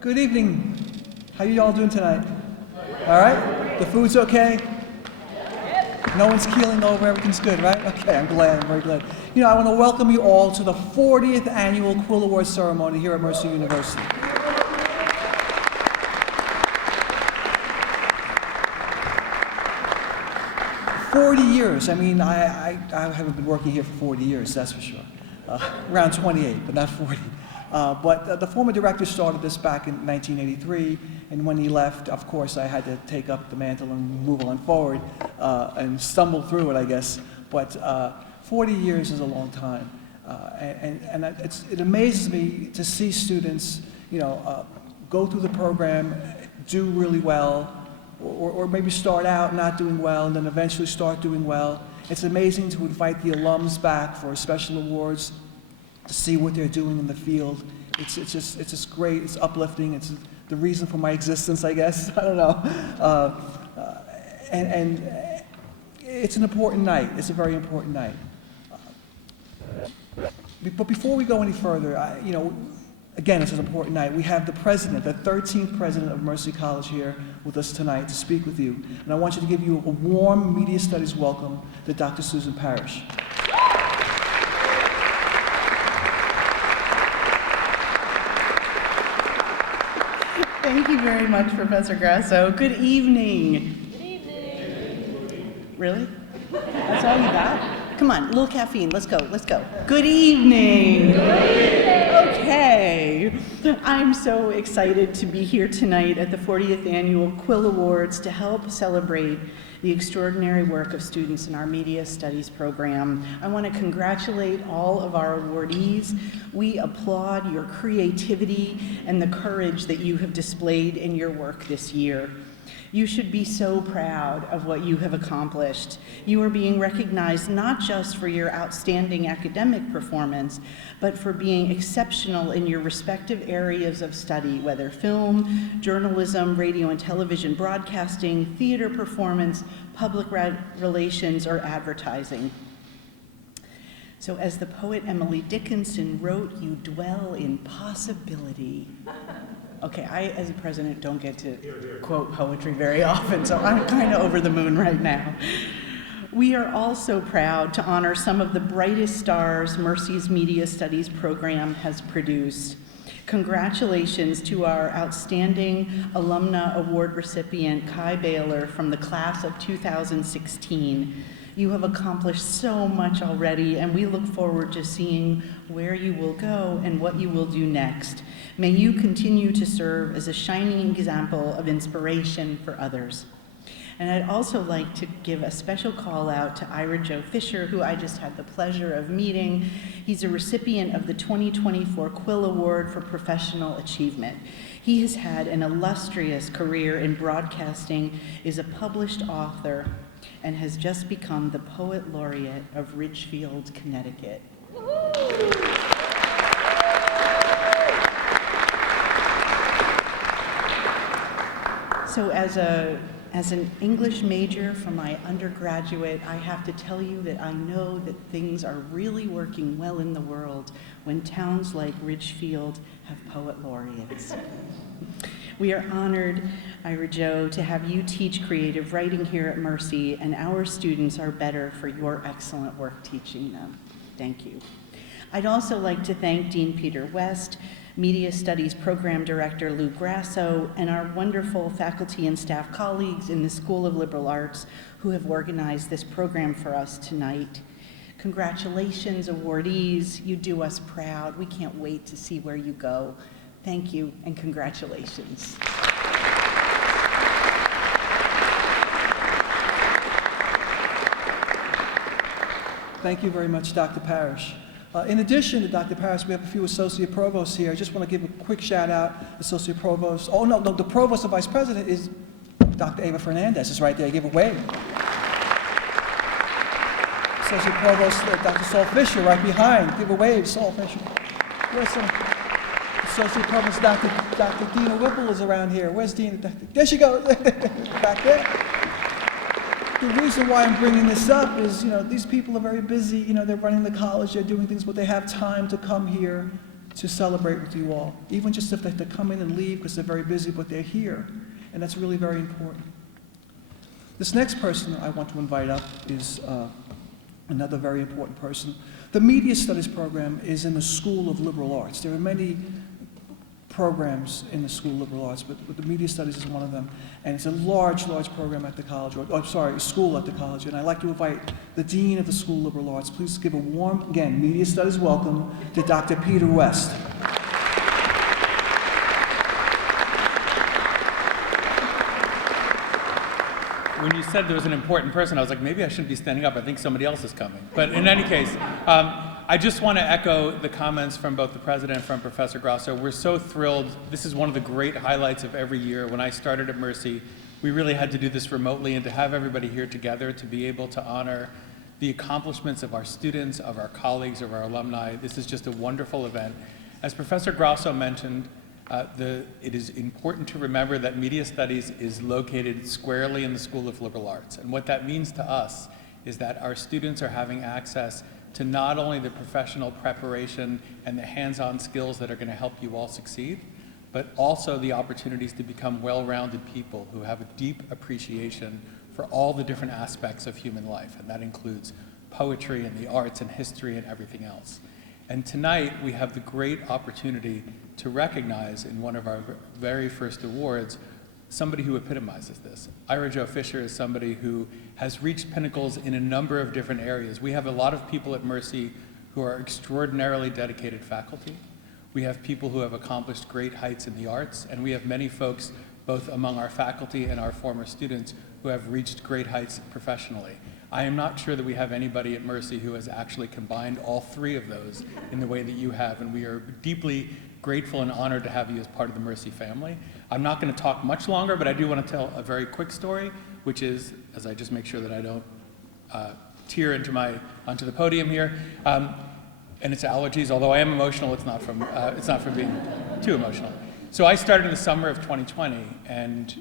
Good evening. How you all doing tonight? All right? The food's okay? No one's keeling over, everything's good, right? Okay, I'm glad, I'm very glad. You know, I want to welcome you all to the 40th annual Quill Awards ceremony here at Mercer University. Years. I mean, I haven't been working here for 40 years, that's for sure. Around 28, but not 40. But the former director started this back in 1983, and when he left, of course, I had to take up the mantle and move on forward and stumble through it, I guess. But 40 years is a long time, and it amazes me to see students, you know, go through the program, do really well, or maybe start out not doing well and then eventually start doing well. It's amazing to invite the alums back for special awards to see what they're doing in the field. It's just great, it's uplifting, it's the reason for my existence, I guess, I don't know. And it's an important night, it's a very important night. But before we go any further, you know, again, it's an important night. We have the president, the 13th president of Mercy College here with us tonight to speak with you. And I want you to give you a warm media studies welcome to Dr. Susan Parrish. Thank you very much, Professor Grasso. Good evening. Good evening. Really? That's all you got? Come on, a little caffeine. Let's go, let's go. Good evening. Good evening. Okay. I'm so excited to be here tonight at the 40th Annual Quill Awards to help celebrate the extraordinary work of students in our Media Studies program. I want to congratulate all of our awardees. We applaud your creativity and the courage that you have displayed in your work this year. You should be so proud of what you have accomplished. You are being recognized not just for your outstanding academic performance, but for being exceptional in your respective areas of study, whether film, journalism, radio and television broadcasting, theater performance, public relations, or advertising. So as the poet Emily Dickinson wrote, you dwell in possibility. Okay, I, as a president, don't get to quote poetry very often, so I'm kind of over the moon right now. We are also proud to honor some of the brightest stars Mercy's Media Studies program has produced. Congratulations to our outstanding Alumna Award recipient, Kai Baylor, from the class of 2016. You have accomplished so much already, and we look forward to seeing where you will go and what you will do next. May you continue to serve as a shining example of inspiration for others. And I'd also like to give a special call out to Ira Joe Fisher, who I just had the pleasure of meeting. He's a recipient of the 2024 Quill Award for Professional Achievement. He has had an illustrious career in broadcasting, is a published author, and has just become the Poet Laureate of Ridgefield, Connecticut. So as an English major from my undergraduate, I have to tell you that I know that things are really working well in the world when towns like Ridgefield have poet laureates. We are honored, Ira Joe, to have you teach creative writing here at Mercy, and our students are better for your excellent work teaching them. Thank you. I'd also like to thank Dean Peter West, Media Studies Program Director Lou Grasso, and our wonderful faculty and staff colleagues in the School of Liberal Arts who have organized this program for us tonight. Congratulations, awardees. You do us proud. We can't wait to see where you go. Thank you and congratulations. Thank you very much, Dr. Parrish. In addition to Dr. Parrish, we have a few associate provosts here. I just want to give a quick shout out, associate provost. Oh no, the provost and vice president is Dr. Ava Fernandez, is right there. Give a wave. Associate provost, Dr. Saul Fisher, right behind. Give a wave, Saul Fisher. Where's some associate provost, Dr. Dina Whipple is around here. Where's Dina? There she goes, back there. The reason why I'm bringing this up is, you know, these people are very busy. You know, they're running the college, they're doing things, but they have time to come here to celebrate with you all, even just if they have to come in and leave because they're very busy, but they're here, and that's really very important. This next person I want to invite up is another very important person. The Media Studies program is in the School of Liberal Arts. There are many programs in the School of Liberal Arts, but the Media Studies is one of them. And it's a large, large program at the college, school at the college. And I'd like to invite the Dean of the School of Liberal Arts. Please give a warm, again, Media Studies welcome to Dr. Peter West. When you said there was an important person, I was like, maybe I shouldn't be standing up. I think somebody else is coming. But in any case, I just want to echo the comments from both the president and from Professor Grasso. We're so thrilled. This is one of the great highlights of every year. When I started at Mercy, we really had to do this remotely, and to have everybody here together to be able to honor the accomplishments of our students, of our colleagues, of our alumni. This is just a wonderful event. As Professor Grasso mentioned, it is important to remember that Media Studies is located squarely in the School of Liberal Arts. And what that means to us is that our students are having access to not only the professional preparation and the hands-on skills that are going to help you all succeed, but also the opportunities to become well-rounded people who have a deep appreciation for all the different aspects of human life. And that includes poetry and the arts and history and everything else. And tonight, we have the great opportunity to recognize in one of our very first awards somebody who epitomizes this. Ira Jo Fisher is somebody who has reached pinnacles in a number of different areas. We have a lot of people at Mercy who are extraordinarily dedicated faculty. We have people who have accomplished great heights in the arts, and we have many folks, both among our faculty and our former students, who have reached great heights professionally. I am not sure that we have anybody at Mercy who has actually combined all three of those in the way that you have, and we are deeply grateful and honored to have you as part of the Mercy family. I'm not going to talk much longer, but I do want to tell a very quick story, which is, as I just make sure that I don't tear onto the podium here, and it's allergies. Although I am emotional, it's not from being too emotional. So I started in the summer of 2020, and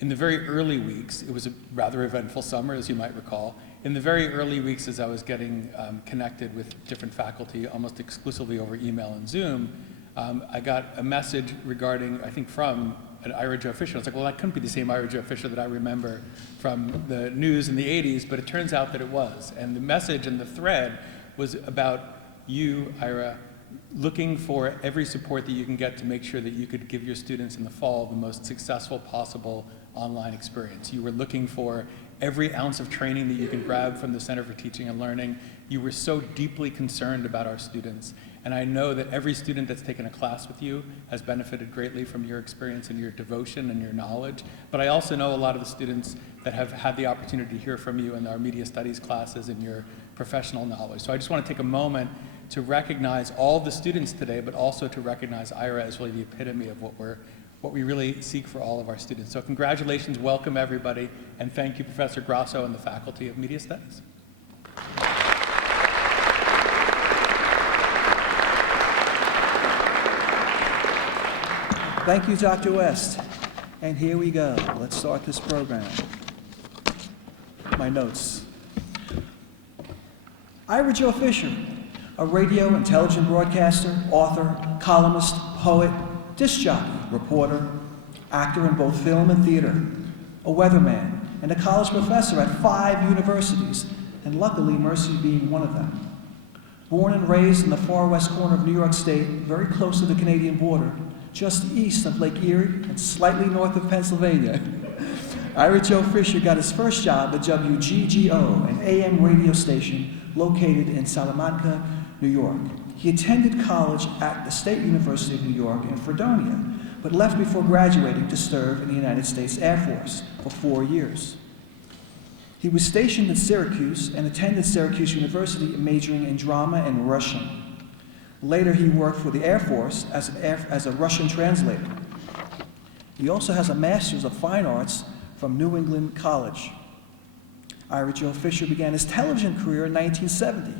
in the very early weeks, it was a rather eventful summer, as you might recall. In the very early weeks, as I was getting connected with different faculty, almost exclusively over email and Zoom, I got a message regarding, I think from an Ira Jo Fisher. I was like, well, that couldn't be the same Ira Jo Fisher that I remember from the news in the 80s, but it turns out that it was. And the message and the thread was about you, Ira, looking for every support that you can get to make sure that you could give your students in the fall the most successful possible online experience. You were looking for every ounce of training that you can grab from the Center for Teaching and Learning. You were so deeply concerned about our students. And I know that every student that's taken a class with you has benefited greatly from your experience and your devotion and your knowledge. But I also know a lot of the students that have had the opportunity to hear from you in our media studies classes and your professional knowledge. So I just want to take a moment to recognize all the students today, but also to recognize Ira as really the epitome of what we really seek for all of our students. So congratulations, welcome everybody, and thank you, Professor Grasso and the faculty of Media Studies. Thank you, Dr. West. And here we go. Let's start this program. My notes. Ira Jo Fisher, a radio intelligent broadcaster, author, columnist, poet, disc jockey, reporter, actor in both film and theater, a weatherman, and a college professor at 5 universities, and luckily Mercy being one of them. Born and raised in the far west corner of New York State, very close to the Canadian border, just east of Lake Erie and slightly north of Pennsylvania, Ira Jo Fisher got his first job at WGGO, an AM radio station located in Salamanca, New York. He attended college at the State University of New York in Fredonia, but left before graduating to serve in the United States Air Force for 4 years. He was stationed in Syracuse and attended Syracuse University, majoring in drama and Russian. Later, he worked for the Air Force as a Russian translator. He also has a Master's of Fine Arts from New England College. Ira Jo Fisher began his television career in 1970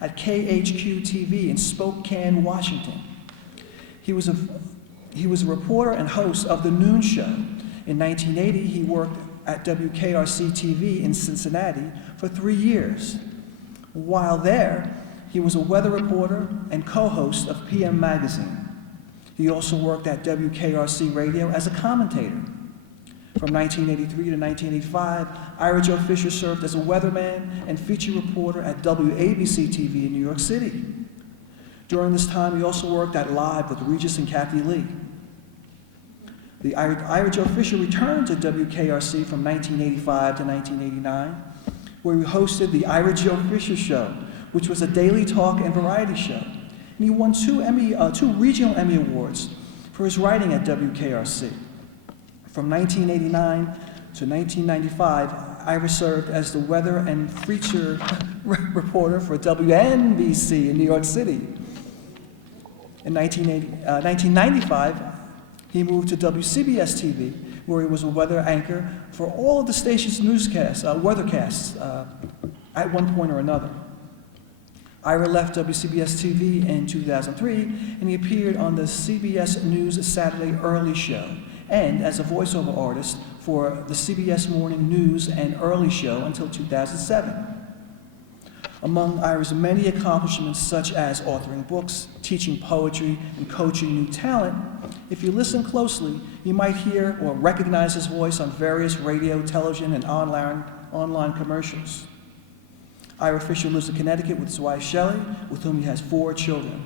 at KHQ-TV in Spokane, Washington. He was a reporter and host of The Noon Show. In 1980, he worked at WKRC-TV in Cincinnati for 3 years. While there, He was a weather reporter and co-host of PM Magazine. He also worked at WKRC Radio as a commentator. From 1983 to 1985, Ira Joe Fisher served as a weatherman and feature reporter at WABC TV in New York City. During this time, he also worked at Live with Regis and Kathy Lee. The Ira Joe Fisher returned to WKRC from 1985 to 1989, where he hosted the Ira Joe Fisher Show, which was a daily talk and variety show. And he won two regional Emmy Awards for his writing at WKRC. From 1989 to 1995, Ira served as the weather and feature reporter for WNBC in New York City. In 1995, he moved to WCBS TV, where he was a weather anchor for all of the station's newscasts, weathercasts, at one point or another. Ira left WCBS TV in 2003, and he appeared on the CBS News Saturday Early Show, and as a voiceover artist for the CBS Morning News and Early Show until 2007. Among Ira's many accomplishments, such as authoring books, teaching poetry, and coaching new talent, if you listen closely, you might hear or recognize his voice on various radio, television, and online commercials. Ira Fisher lives in Connecticut with his wife, Shelley, with whom he has 4 children.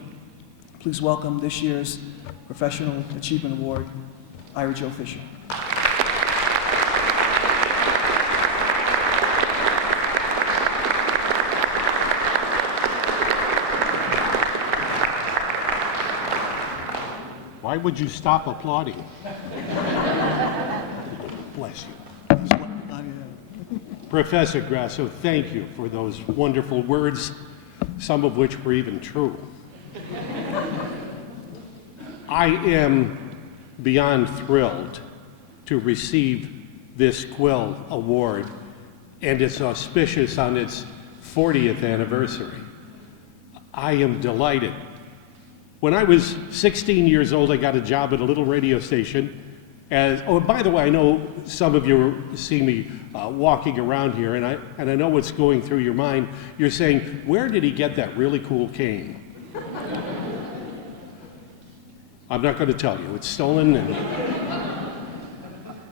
Please welcome this year's Professional Achievement Award, Ira Joe Fisher. Why would you stop applauding? Bless you. Professor Grasso, thank you for those wonderful words, some of which were even true. I am beyond thrilled to receive this Quill Award, and it's auspicious on its 40th anniversary. I am delighted. When I was 16 years old, I got a job at a little radio station. By the way, I know some of you see me walking around here, and I know what's going through your mind. You're saying, where did he get that really cool cane? I'm not going to tell you. It's stolen. And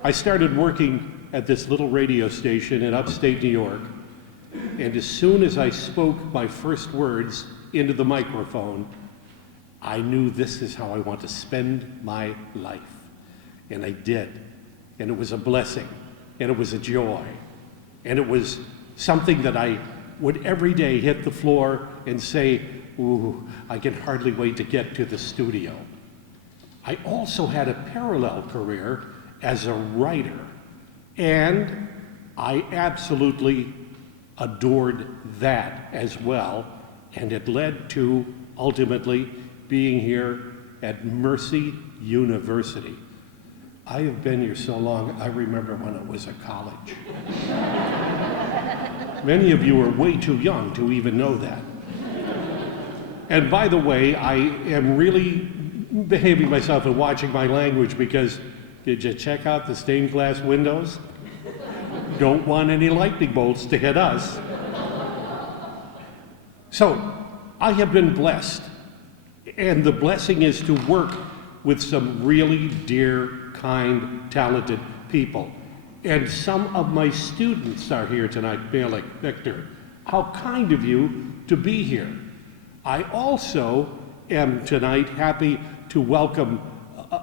I started working at this little radio station in upstate New York, and as soon as I spoke my first words into the microphone, I knew this is how I want to spend my life. And I did. And it was a blessing. And it was a joy. And it was something that I would every day hit the floor and say, ooh, I can hardly wait to get to the studio. I also had a parallel career as a writer. And I absolutely adored that as well. And it led to, ultimately, being here at Mercy University. I have been here so long, I remember when it was a college. Many of you are way too young to even know that. And by the way, I am really behaving myself and watching my language because did you check out the stained glass windows? Don't want any lightning bolts to hit us. So, I have been blessed. And the blessing is to work with some really dear, kind, talented people. And some of my students are here tonight. Malik, Victor, how kind of you to be here. I also am tonight happy to welcome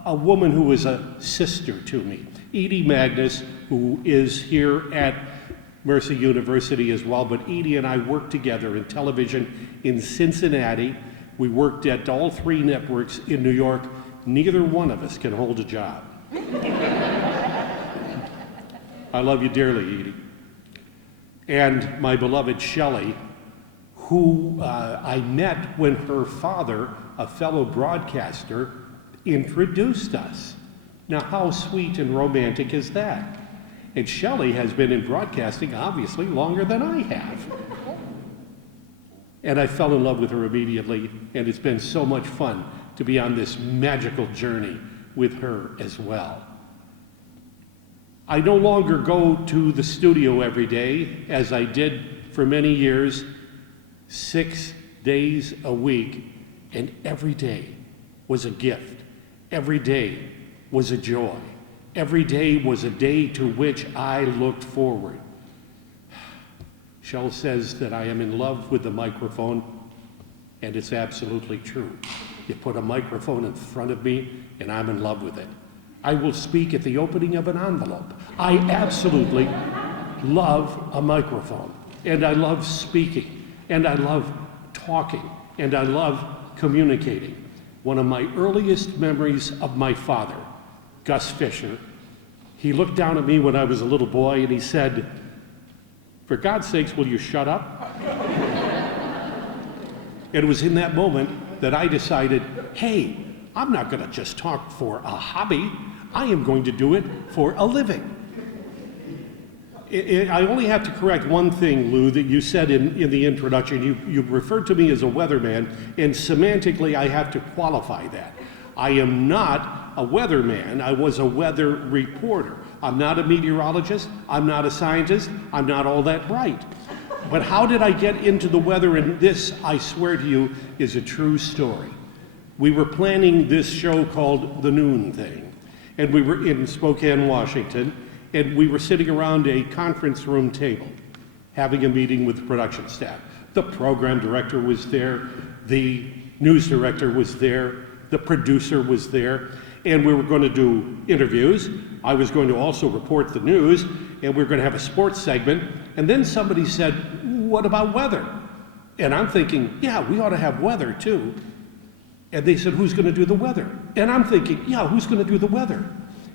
a woman who is a sister to me, Edie Magnus, who is here at Mercy University as well. But Edie and I worked together in television in Cincinnati. We worked at all 3 networks in New York. Neither one of us can hold a job. I love you dearly, Edie. And my beloved Shelley, who I met when her father, a fellow broadcaster, introduced us. Now, how sweet and romantic is that? And Shelley has been in broadcasting, obviously, longer than I have. And I fell in love with her immediately, and it's been so much fun to be on this magical journey with her as well. I no longer go to the studio every day, as I did for many years. 6 days a week, and every day was a gift. Every day was a joy. Every day was a day to which I looked forward. Shell says that I am in love with the microphone, and it's absolutely true. You put a microphone in front of me, and I'm in love with it. I will speak at the opening of an envelope. I absolutely love a microphone, and I love speaking, and I love talking, and I love communicating. One of my earliest memories of my father, Gus Fisher, he looked down at me when I was a little boy and he said, "For God's sakes, will you shut up?" It was in that moment that I decided, hey, I'm not going to just talk for a hobby. I am going to do it for a living. I only have to correct one thing, Lou, that you said in the introduction. You referred to me as a weatherman, and semantically I have to qualify that. I am not a weatherman. I was a weather reporter. I'm not a meteorologist. I'm not a scientist. I'm not all that bright. But how did I get into the weather? And this, I swear to you, is a true story. We were planning this show called The Noon Thing, and we were in Spokane, Washington, and we were sitting around a conference room table having a meeting with the production staff. The program director was there, the news director was there, the producer was there, and we were going to do interviews. I was going to also report the news, and we were going to have a sports segment. And then somebody said, "What about weather?" And I'm thinking, yeah, we ought to have weather too. And they said, "Who's going to do the weather?" And I'm thinking, yeah, who's going to do the weather?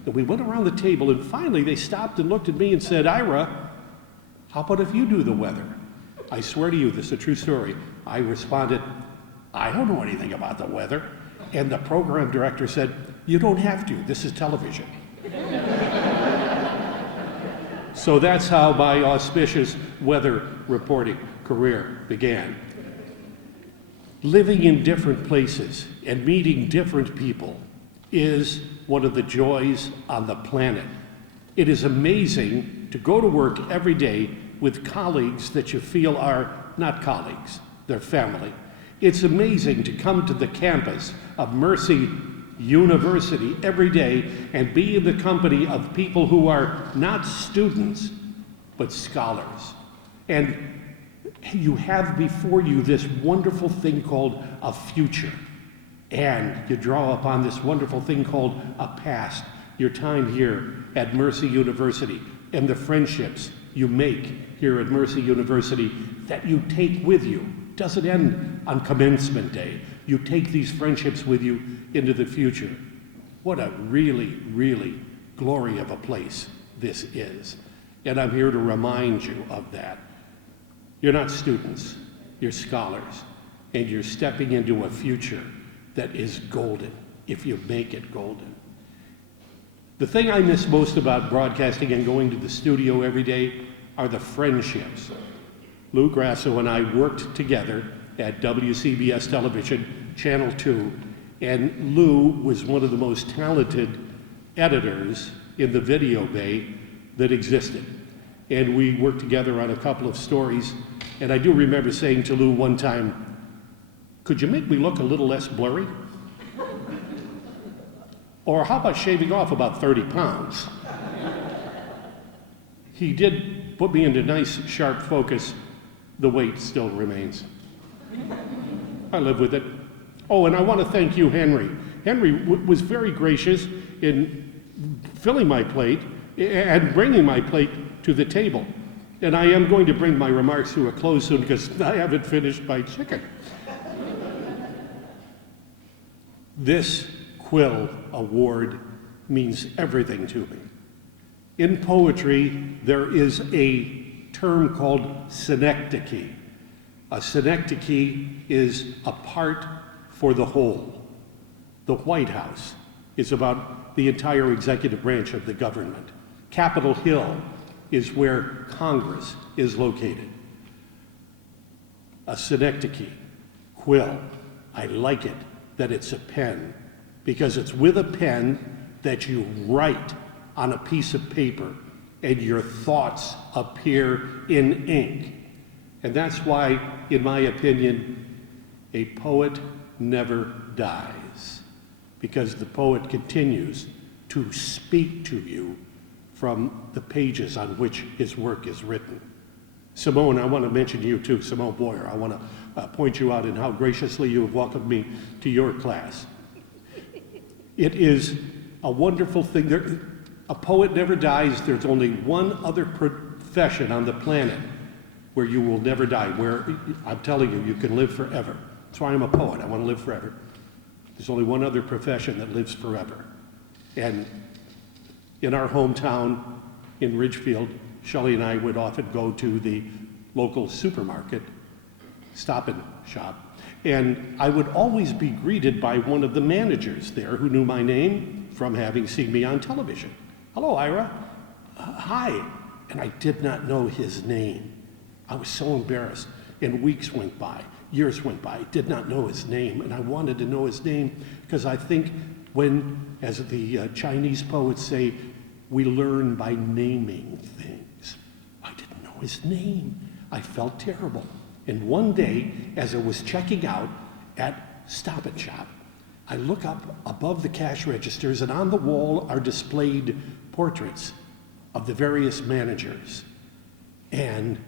And we went around the table, and finally they stopped and looked at me and said, "Ira, how about if you do the weather?" I swear to you, this is a true story. I responded, "I don't know anything about the weather." And the program director said, "You don't have to. This is television." So that's how my auspicious weather reporting career began. Living in different places and meeting different people is one of the joys on the planet. It is amazing to go to work every day with colleagues that you feel are not colleagues, they're family. It's amazing to come to the campus of Mercy University every day and be in the company of people who are not students, but scholars. And you have before you this wonderful thing called a future. And you draw upon this wonderful thing called a past, your time here at Mercy University, and the friendships you make here at Mercy University that you take with you. Doesn't end on commencement day. You take these friendships with you into the future. What a really, really glory of a place this is. And I'm here to remind you of that. You're not students, you're scholars, and you're stepping into a future that is golden, if you make it golden. The thing I miss most about broadcasting and going to the studio every day are the friendships. Lou Grasso and I worked together at WCBS Television, Channel 2, and Lou was one of the most talented editors in the video bay that existed. And we worked together on a couple of stories, and I do remember saying to Lou one time, "Could you make me look a little less blurry? Or how about shaving off about 30 pounds? He did put me into nice, sharp focus. The weight still remains. I live with it. Oh, and I want to thank you, Henry. Henry was very gracious in filling my plate and bringing my plate to the table. And I am going to bring my remarks to a close soon because I haven't finished my chicken. This Quill Award means everything to me. In poetry, there is a term called synecdoche. A synecdoche is a part for the whole. The White House is about the entire executive branch of the government. Capitol Hill is where Congress is located. A synecdoche, quill. I like it that it's a pen, because it's with a pen that you write on a piece of paper and your thoughts appear in ink. And that's why, in my opinion, A poet never dies, because the poet continues to speak to you from the pages on which his work is written. Simone, I want to mention you too, Simone Boyer. I want to point you out in how graciously you have welcomed me to your class. It is a wonderful thing. A poet never dies. There's only one other profession on the planet where you will never die, where I'm telling you, you can live forever. That's why I'm a poet. I want to live forever. There's only one other profession that lives forever. And in our hometown in Ridgefield, Shelley and I would often go to the local supermarket, Stop and Shop, and I would always be greeted by one of the managers there who knew my name from having seen me on television. Hello, Ira. Hi. And I did not know his name. I was so embarrassed. And weeks went by, years went by, I did not know his name, and I wanted to know his name because I think when, as the Chinese poets say, we learn by naming things. I didn't know his name. I felt terrible. And one day, as I was checking out at Stop and Shop, I look up above the cash registers, and on the wall are displayed portraits of the various managers. And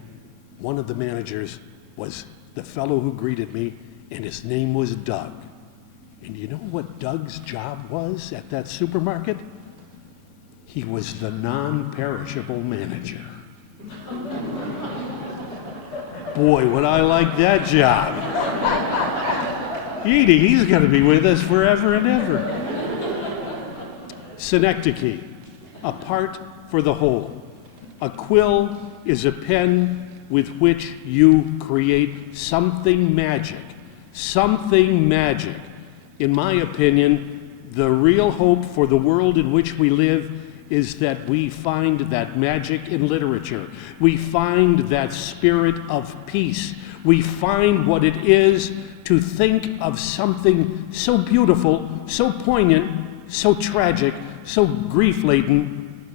one of the managers was the fellow who greeted me, and his name was Doug. And you know what Doug's job was at that supermarket? He was the non-perishable manager. Boy, would I like that job. Edie, he's going to be with us forever and ever. Synecdoche, a part for the whole. A quill is a pen with which you create something magic. Something magic. In my opinion, the real hope for the world in which we live is that we find that magic in literature. We find that spirit of peace. We find what it is to think of something so beautiful, so poignant, so tragic, so grief-laden,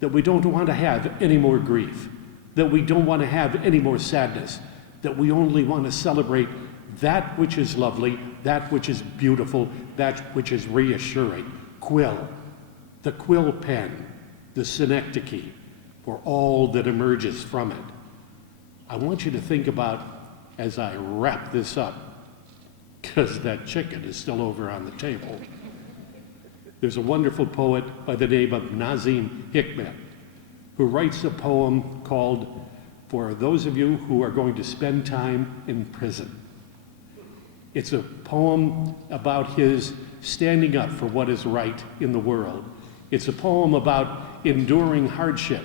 that we don't want to have any more grief, that we don't want to have any more sadness, that we only want to celebrate that which is lovely, that which is beautiful, that which is reassuring. Quill, the quill pen, the synecdoche, for all that emerges from it. I want you to think about, as I wrap this up, because that chicken is still over on the table. There's a wonderful poet by the name of Nazim Hikmet, who writes a poem called For Those of You Who Are Going to Spend Time in Prison. It's a poem about his standing up for what is right in the world. It's a poem about enduring hardship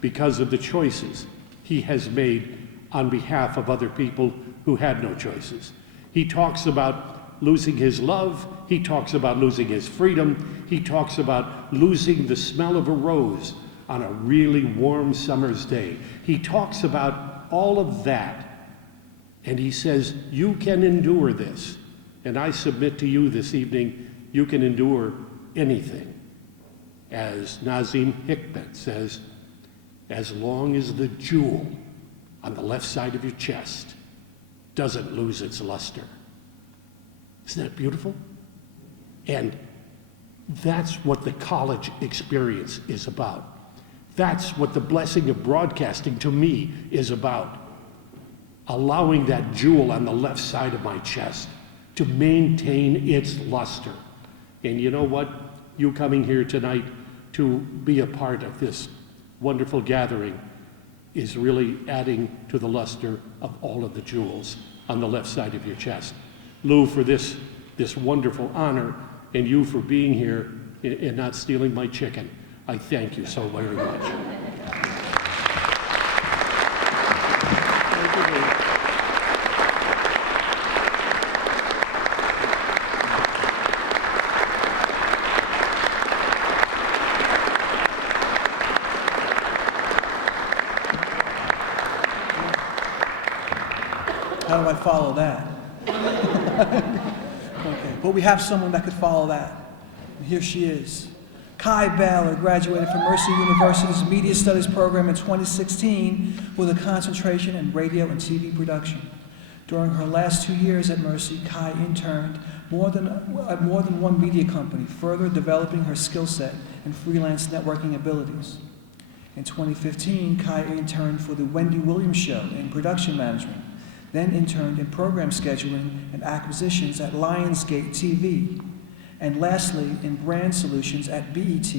because of the choices he has made on behalf of other people who had no choices. He talks about losing his love. He talks about losing his freedom. He talks about losing the smell of a rose on a really warm summer's day. He talks about all of that. And he says, you can endure this. And I submit to you this evening, you can endure anything. As Nazim Hikmet says, as long as the jewel on the left side of your chest doesn't lose its luster. Isn't that beautiful? And that's what the college experience is about. That's what the blessing of broadcasting to me is about. Allowing that jewel on the left side of my chest to maintain its luster. And you know what? You coming here tonight to be a part of this wonderful gathering is really adding to the luster of all of the jewels on the left side of your chest. Lou, for this wonderful honor, and you for being here and not stealing my chicken. I thank you so very much. How do I follow that? Okay, but we have someone that could follow that. And here she is. Kai Baylor graduated from Mercer University's Media Studies program in 2016 with a concentration in radio and TV production. During her last 2 years at Mercy, Kai interned at more than one media company, further developing her skill set and freelance networking abilities. In 2015, Kai interned for The Wendy Williams Show in production management, then interned in program scheduling and acquisitions at Lionsgate TV, and lastly, in brand solutions at BET,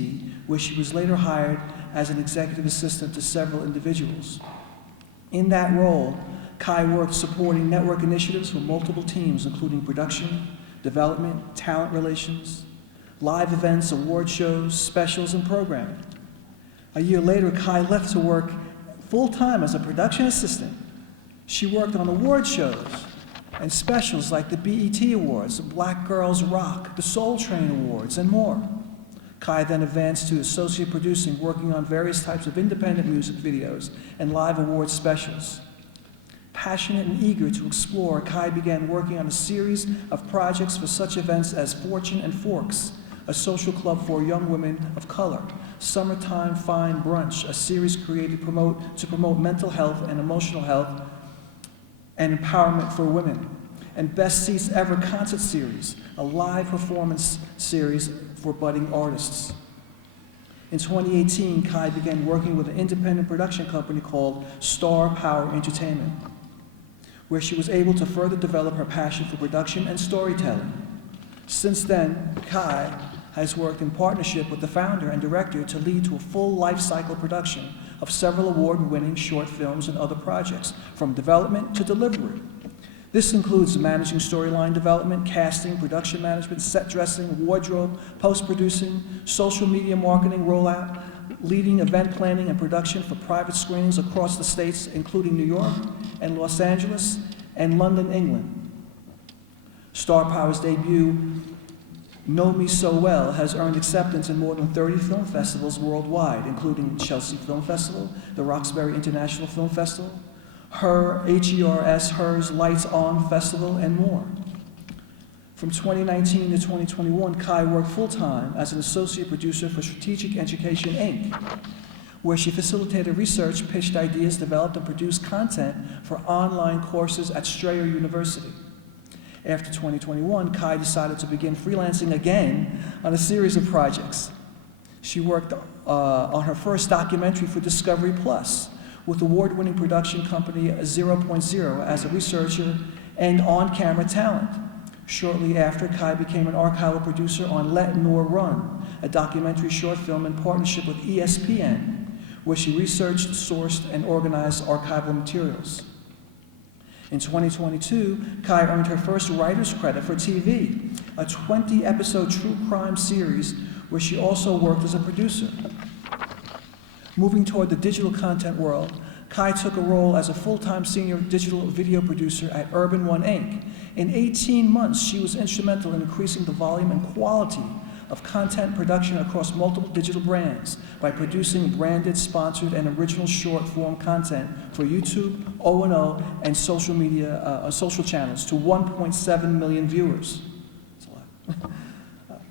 where she was later hired as an executive assistant to several individuals. In that role, Kai worked supporting network initiatives for multiple teams, including production, development, talent relations, live events, award shows, specials, and programming. A year later, Kai left to work full-time as a production assistant. She worked on award shows and specials like the BET Awards, the Black Girls Rock, the Soul Train Awards, and more. Kai then advanced to associate producing, working on various types of independent music videos and live award specials. Passionate and eager to explore, Kai began working on a series of projects for such events as Fortune and Forks, a social club for young women of color, Summertime Fine Brunch, a series created to promote mental health and emotional health and empowerment for women, and Best Seats Ever concert series, a live performance series for budding artists. In 2018, Kai began working with an independent production company called Star Power Entertainment, where she was able to further develop her passion for production and storytelling. Since then, Kai has worked in partnership with the founder and director to lead to a full life cycle production of several award-winning short films and other projects, from development to delivery. This includes managing storyline development, casting, production management, set dressing, wardrobe, post-producing, social media marketing rollout, leading event planning and production for private screenings across the states, including New York and Los Angeles and London, England. Star Power's debut, Know Me So Well, has earned acceptance in more than 30 film festivals worldwide, including Chelsea Film Festival, the Roxbury International Film Festival, Hers Lights On Festival, and more. From 2019 to 2021, Kai worked full-time as an associate producer for Strategic Education, Inc., where she facilitated research, pitched ideas, developed and produced content for online courses at Strayer University. After 2021, Kai decided to begin freelancing again on a series of projects. She worked on her first documentary for Discovery Plus with award-winning production company 0.0 as a researcher and on-camera talent. Shortly after, Kai became an archival producer on Let Nor Run, a documentary short film in partnership with ESPN, where she researched, sourced, and organized archival materials. In 2022, Kai earned her first writer's credit for TV, a 20-episode true crime series where she also worked as a producer. Moving toward the digital content world, Kai took a role as a full-time senior digital video producer at Urban One Inc. In 18 months, she was instrumental in increasing the volume and quality of content production across multiple digital brands by producing branded, sponsored, and original short-form content for YouTube, O&O, and social media, social channels to 1.7 million viewers. That's a lot.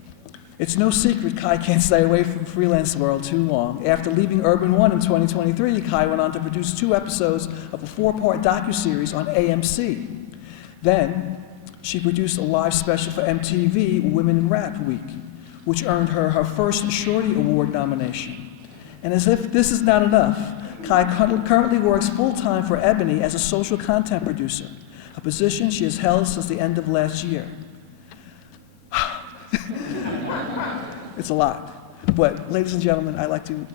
It's no secret Kai can't stay away from freelance world too long. After leaving Urban One in 2023, Kai went on to produce 2 episodes of a 4-part docuseries on AMC. Then, she produced a live special for MTV Women in Rap Week, which earned her her first Shorty Award nomination. And as if this is not enough, Kai currently works full-time for Ebony as a social content producer, a position she has held since the end of last year. It's a lot. But ladies and gentlemen, I'd like to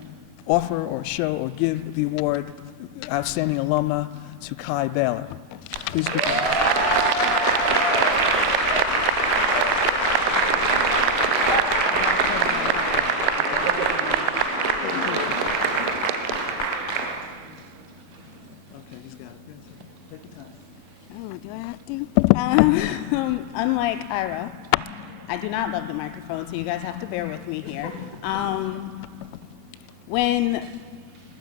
offer or show or give the award Outstanding Alumna to Kai Baylor. Please give it. Unlike Ira, I do not love the microphone, so you guys have to bear with me here. When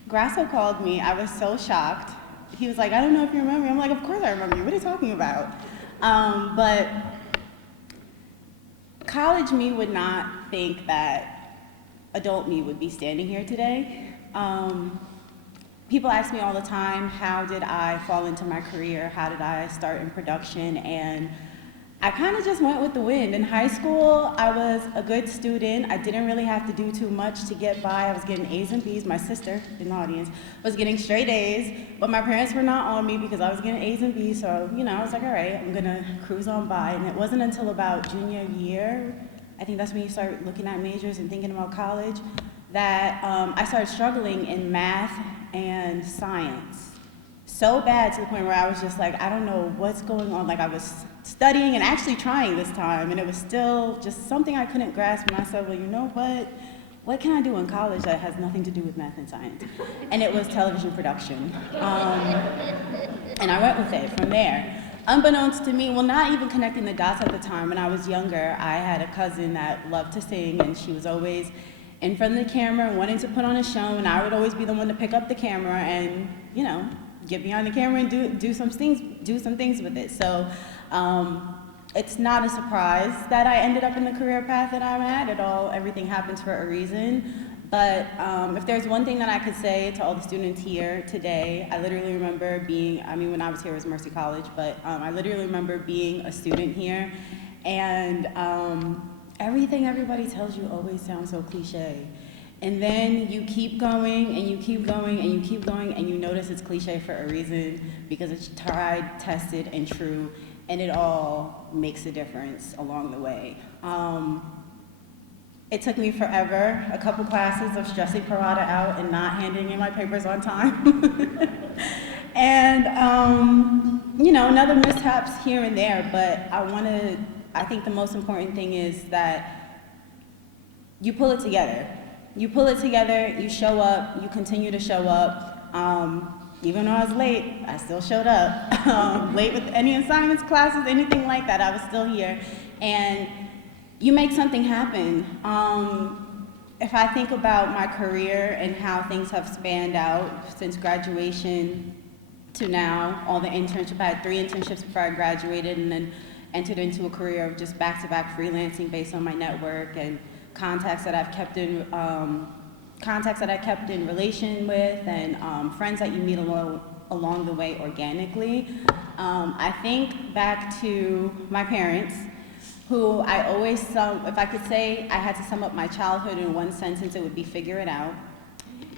Grasso called me, I was so shocked. He was like, I don't know if you remember me. I'm like, of course I remember you. What are you talking about? But college me would not think that adult me would be standing here today. people ask me all the time, how did I fall into my career? How did I start in production? And I kind of just went with the wind. In high school, I was a good student. I didn't really have to do too much to get by. I was getting A's and B's. My sister in the audience was getting straight A's, but my parents were not on me because I was getting A's and B's. So, I was like, all right, I'm gonna cruise on by. And it wasn't until about junior year, I think that's when you start looking at majors and thinking about college, that I started struggling in math and science. So bad to the point where I was just like, I don't know what's going on. Like I was studying and actually trying this time, and it was still just something I couldn't grasp. And I said, well, you know what can I do in college that has nothing to do with math and science? And it was television production. And I went with it from there. Unbeknownst to me, well, not even connecting the dots at the time, when I was younger, I had a cousin that loved to sing, and she was always in front of the camera and wanting to put on a show, and I would always be the one to pick up the camera and, get behind the camera and do some things with it. So it's not a surprise that I ended up in the career path that I'm at. Everything happens for a reason. But if there's one thing that I could say to all the students here today, I literally remember when I was here it was Mercy College, but I literally remember being a student here, and everything everybody tells you always sounds so cliche. And then you keep going, and you keep going, and you keep going, and you notice it's cliche for a reason, because it's tried, tested, and true, and it all makes a difference along the way. It took me forever, a couple classes of stressing Parada out and not handing in my papers on time. And, another mishaps here and there, but I think the most important thing is that you pull it together. You pull it together, you show up, you continue to show up. Even though I was late, I still showed up. Late with any assignments, classes, anything like that, I was still here. And you make something happen. If I think about my career and how things have spanned out since graduation to now, all the internships, I had 3 internships before I graduated, and then entered into a career of just back-to-back freelancing based on my network and contacts that I've kept in relation with, and friends that you meet along the way organically. I think back to my parents, who I always, if I could say I had to sum up my childhood in one sentence, it would be figure it out.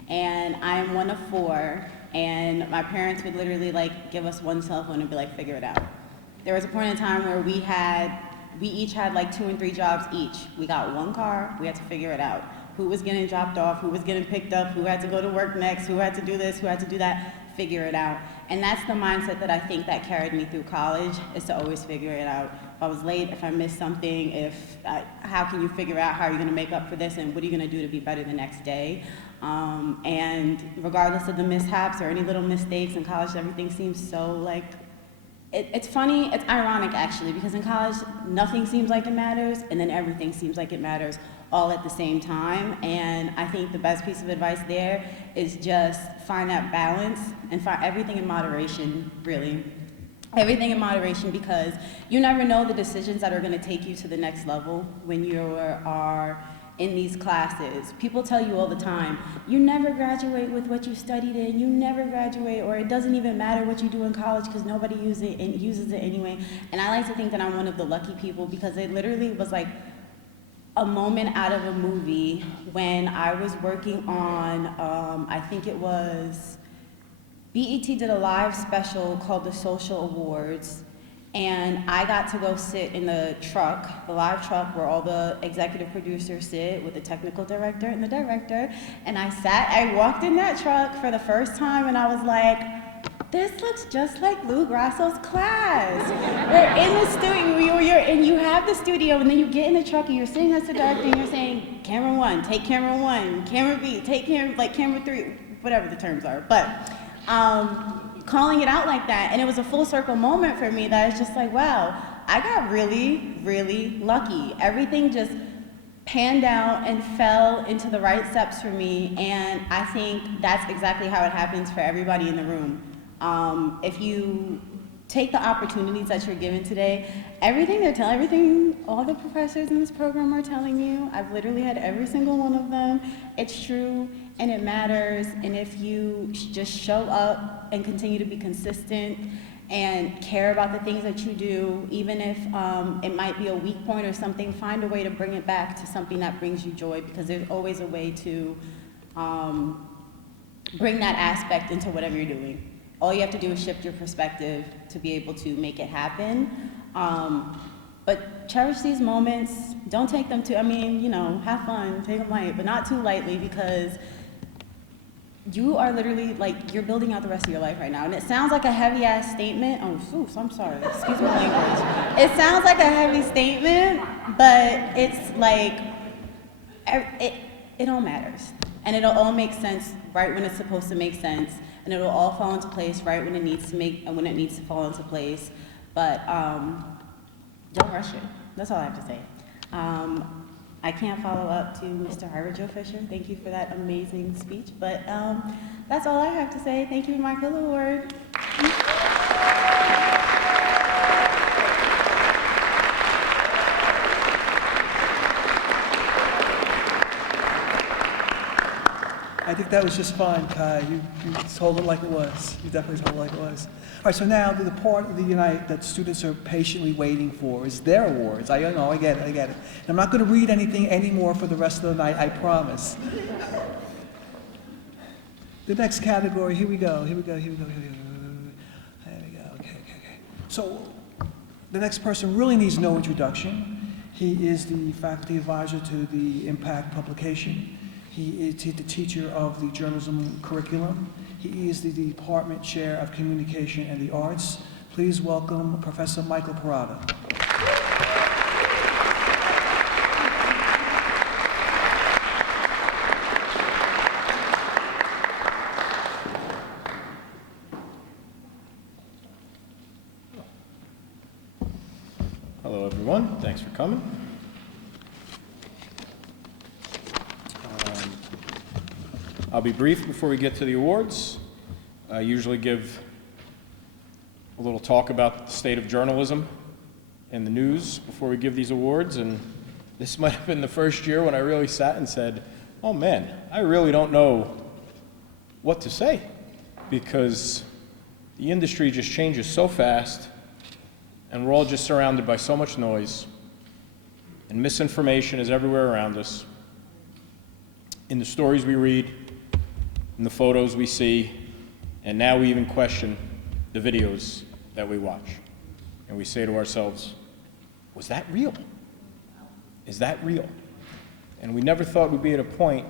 And I'm one of 4, and my parents would literally give us one cell phone and be like, figure it out. There was a point in time where we each had 2 and 3 jobs each. We got 1 car, we had to figure it out. Who was getting dropped off, who was getting picked up, who had to go to work next, who had to do this, who had to do that, figure it out. And that's the mindset that I think that carried me through college, is to always figure it out. If I was late, if I missed something, how can you figure out how you're gonna make up for this, and what are you gonna do to be better the next day? And regardless of the mishaps or any little mistakes in college, everything seems so it's funny, it's ironic actually, because in college, nothing seems like it matters, and then everything seems like it matters all at the same time. And I think the best piece of advice there is just find that balance and find everything in moderation, really. Everything in moderation, because you never know the decisions that are gonna take you to the next level when you are in these classes. People tell you all the time, you never graduate with what you studied in, you never graduate, or it doesn't even matter what you do in college because nobody uses it anyway. And I like to think that I'm one of the lucky people, because it literally was like a moment out of a movie when I was working on, I think it was, BET did a live special called the Social Awards, and I got to go sit in the truck, the live truck where all the executive producers sit with the technical director and the director. And I walked in that truck for the first time, and I was like, this looks just like Lou Grasso's class. We're in the studio, and you have the studio, and then you get in the truck and you're sitting next to the director and you're saying, camera 1, take camera 1, camera B, take camera 3, whatever the terms are. But calling it out like that, and it was a full circle moment for me that it's just like, wow, I got really, really lucky. Everything just panned out and fell into the right steps for me, and I think that's exactly how it happens for everybody in the room. If you take the opportunities that you're given today, everything all the professors in this program are telling you, I've literally had every single one of them, it's true. and it matters, and if you just show up and continue to be consistent and care about the things that you do, even if it might be a weak point or something, find a way to bring it back to something that brings you joy, because there's always a way to bring that aspect into whatever you're doing. All you have to do is shift your perspective to be able to make it happen. But cherish these moments. Don't take them too, have fun, take them light, but not too lightly, because you are literally, you're building out the rest of your life right now. And it sounds like a heavy-ass statement. Oh, I'm sorry. Excuse my language. It sounds like a heavy statement, but it's it all matters. And it'll all make sense right when it's supposed to make sense. And it'll all fall into place right when it needs to fall into place. But don't rush it. That's all I have to say. I can't follow up to Mr. Ira Joe Fisher. Thank you for that amazing speech. But that's all I have to say. Thank you for my Quill Award. I think that was just fine, Kai. You told it like it was. You definitely told it like it was. All right, so now the part of the night that students are patiently waiting for is their awards. I know, I get it. And I'm not going to read anything anymore for the rest of the night, I promise. The next category, here we go. Okay. So the next person really needs no introduction. He is the faculty advisor to the Impact publication. He is the teacher of the journalism curriculum. He is the department chair of communication and the arts. Please welcome Professor Michael Parada. Hello, everyone. Thanks for coming. I'll be brief before we get to the awards. I usually give a little talk about the state of journalism and the news before we give these awards, and this might have been the first year when I really sat and said, oh man, I really don't know what to say, because the industry just changes so fast, and we're all just surrounded by so much noise, and misinformation is everywhere around us, in the stories we read, in the photos we see, and now we even question the videos that we watch. And we say to ourselves, was that real? Is that real? And we never thought we'd be at a point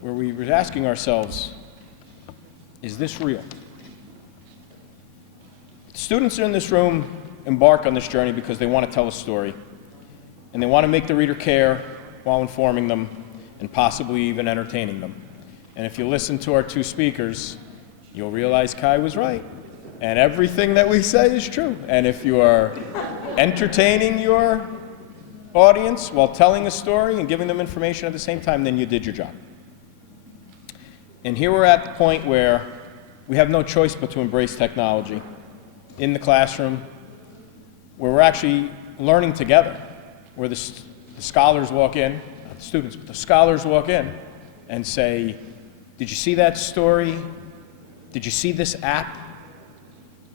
where we were asking ourselves, is this real? Students in this room embark on this journey because they want to tell a story, and they want to make the reader care while informing them and possibly even entertaining them. And if you listen to our two speakers, you'll realize Kai was right. And everything that we say is true. And if you are entertaining your audience while telling a story and giving them information at the same time, then you did your job. And here we're at the point where we have no choice but to embrace technology in the classroom, where we're actually learning together, where the scholars walk in, not the students, but the scholars walk in and say, did you see that story? Did you see this app?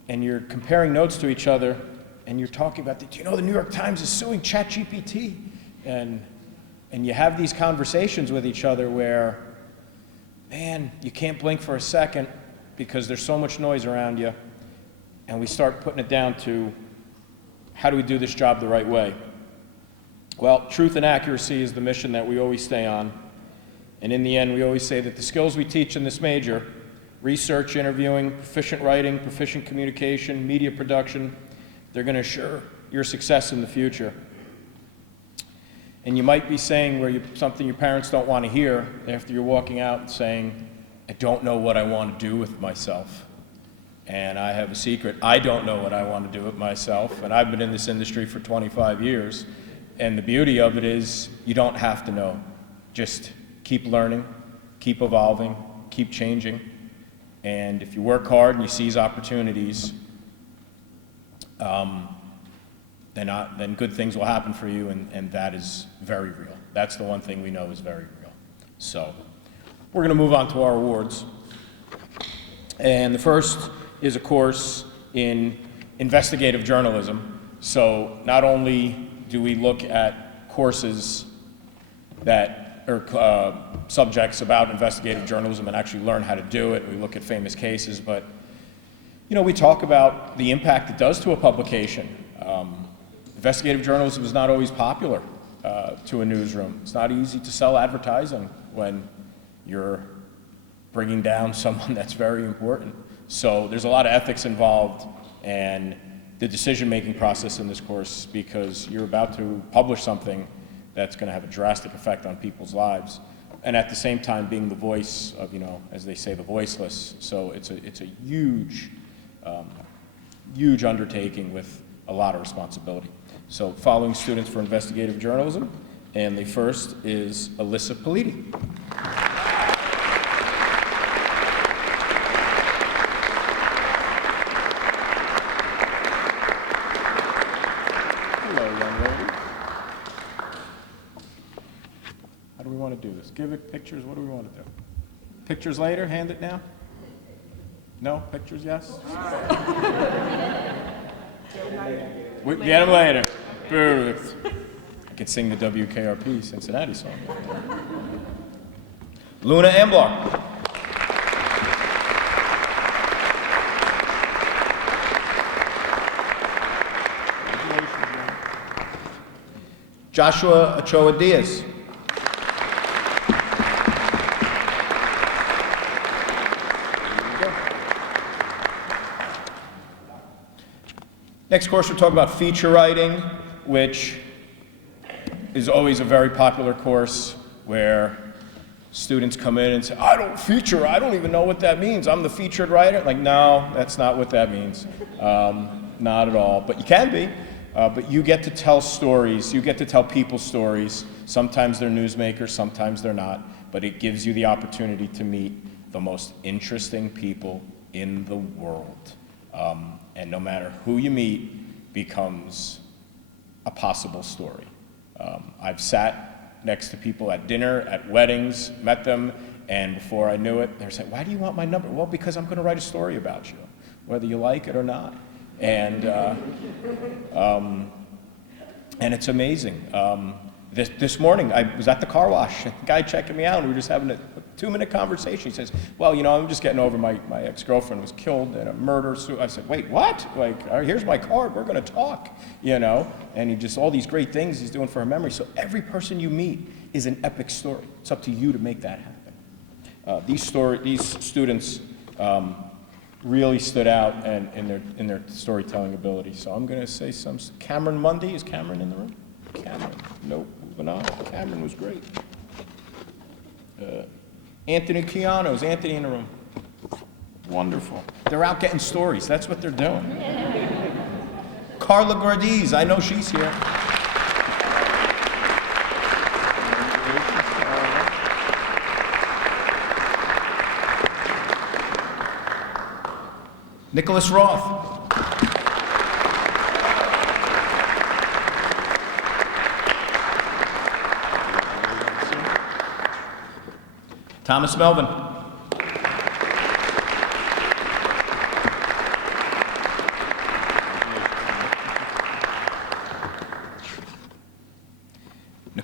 And you're comparing notes to each other, and you're talking about, do you know the New York Times is suing ChatGPT? And you have these conversations with each other where, man, you can't blink for a second because there's so much noise around you. And we start putting it down to, how do we do this job the right way? Well, truth and accuracy is the mission that we always stay on. And in the end, we always say that the skills we teach in this major, research, interviewing, proficient writing, proficient communication, media production, they're going to assure your success in the future. And you might be saying something your parents don't want to hear after you're walking out saying, I don't know what I want to do with myself. And I have a secret. I don't know what I want to do with myself. And I've been in this industry for 25 years. And the beauty of it is you don't have to know. Just keep learning, keep evolving, keep changing. And if you work hard and you seize opportunities, then good things will happen for you, and that is very real. That's the one thing we know is very real. So we're going to move on to our awards. And the first is a course in investigative journalism. So not only do we look at courses that are subjects about investigative journalism and actually learn how to do it, we look at famous cases, but we talk about the impact it does to a publication. Investigative journalism is not always popular to a newsroom. It's not easy to sell advertising when you're bringing down someone that's very important. So there's a lot of ethics involved and the decision-making process in this course, because you're about to publish something that's going to have a drastic effect on people's lives, and at the same time being the voice of, as they say, the voiceless. So it's a huge, huge undertaking with a lot of responsibility. So following students for investigative journalism, and the first is Alyssa Politi. Hello, young lady. How do we want to do this? Give it pictures? What do we want to do? Pictures later? Hand it now? No? Pictures, yes? We get them later. I can sing the WKRP Cincinnati song. Luna Amblar. Joshua Ochoa Diaz. Next course, we're talking about feature writing, which is always a very popular course where students come in and say, I don't even know what that means. I'm the featured writer. Like, no, that's not what that means. Not at all. But you can be. But you get to tell stories. You get to tell people's stories. Sometimes they're newsmakers, sometimes they're not. But it gives you the opportunity to meet the most interesting people in the world. And no matter who you meet becomes a possible story. I've sat next to people at dinner, at weddings, met them, and before I knew it, they're saying, why do you want my number? Well, because I'm going to write a story about you, whether you like it or not. And it's amazing. This morning, I was at the car wash, a guy checking me out, and we were just having a 2-minute conversation. He says, well, I'm just getting over my ex-girlfriend was killed in a murder. I said, wait, what? Like, here's my card, we're going to talk, And he just, all these great things he's doing for her memory. So every person you meet is an epic story. It's up to you to make that happen. These students really stood out in their storytelling ability. So I'm going to say some. Cameron Mundy, is Cameron in the room? Cameron, nope, moving on. Cameron was great. Anthony Keanu, is Anthony in the room? Wonderful. They're out getting stories, that's what they're doing. Carla Gordiz, I know she's here. Nicholas Roth. Thomas Melvin.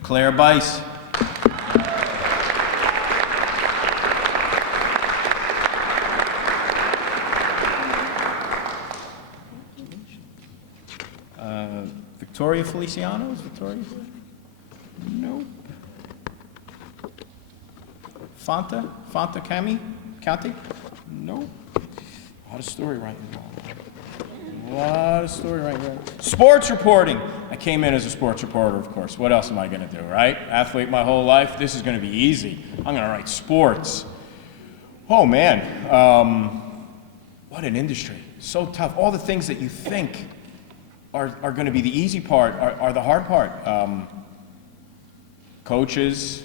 Claire Bice. Victoria Feliciano, is Victoria? Nope. Fanta County? Nope. A lot of story writing going on. A lot of story writing going on. Sports reporting. I came in as a sports reporter, of course. What else am I going to do, right? Athlete my whole life. This is going to be easy. I'm going to write sports. Oh, man. What an industry. So tough. All the things that you think are going to be the easy part are the hard part. Coaches,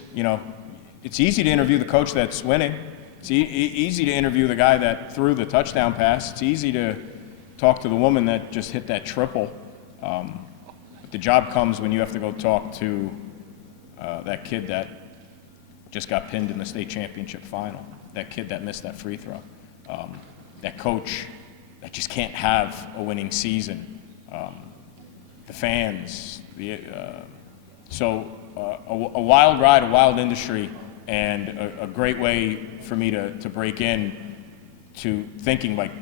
it's easy to interview the coach that's winning. It's easy to interview the guy that threw the touchdown pass. It's easy to talk to the woman that just hit that triple. But the job comes when you have to go talk to that kid that just got pinned in the state championship final. That kid that missed that free throw. That coach that just can't have a winning season. The fans. A wild ride, a wild industry, and a great way for me to break in to thinking like,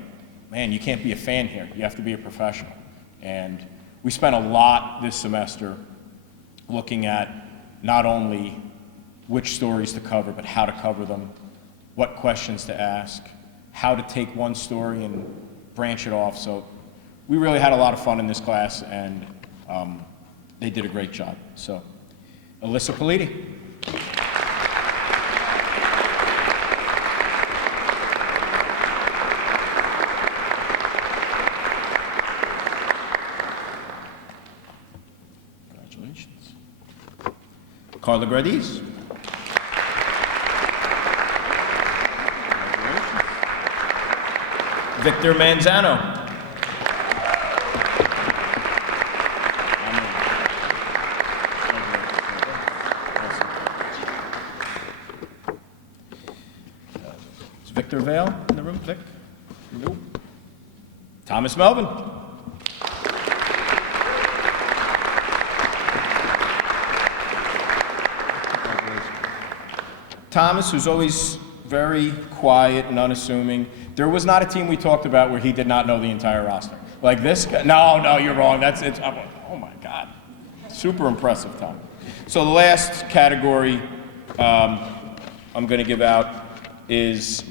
man, you can't be a fan here. You have to be a professional. And we spent a lot this semester looking at not only which stories to cover, but how to cover them, what questions to ask, how to take one story and branch it off. So we really had a lot of fun in this class, and they did a great job. So, Alyssa Politi. Congratulations. Carla Gradiz. Victor Manzano. Is Victor Vale in the room? Vic? Nope. Thomas Melvin. Thomas, who's always very quiet and unassuming. There was not a team we talked about where he did not know the entire roster. Like this guy, no, you're wrong. Oh my God. Super impressive, Tom. So the last category I'm going to give out is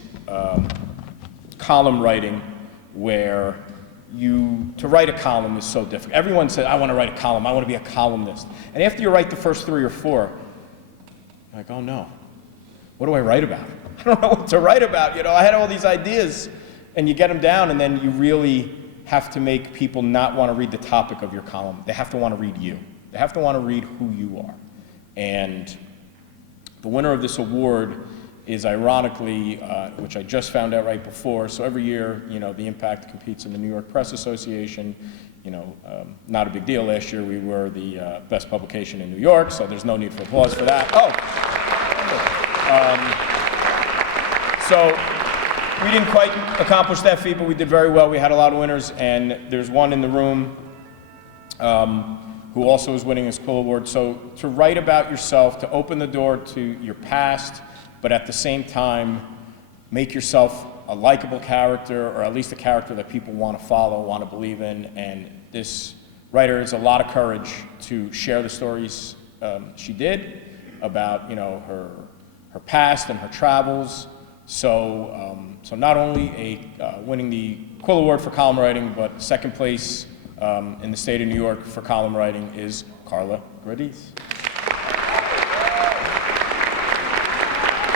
column writing, where to write a column is so difficult. Everyone said, I want to write a column. I want to be a columnist. And after you write the first 3 or 4, you're like, oh no, what do I write about? I don't know what to write about. I had all these ideas, and you get them down, and then you really have to make people not want to read the topic of your column. They have to want to read you. They have to want to read who you are. And the winner of this award is ironically, which I just found out right before, so every year, the Impact competes in the New York Press Association. Not a big deal. Last year we were the best publication in New York, so there's no need for applause for that. So we didn't quite accomplish that feat, but we did very well. We had a lot of winners, and there's one in the room who also is winning this Quill Award. So to write about yourself, to open the door to your past, but at the same time, make yourself a likable character, or at least a character that people want to follow, want to believe in. And this writer has a lot of courage to share the stories she did about, her past and her travels. So not only winning the Quill Award for column writing, but second place in the state of New York for column writing is Carla Gradiz.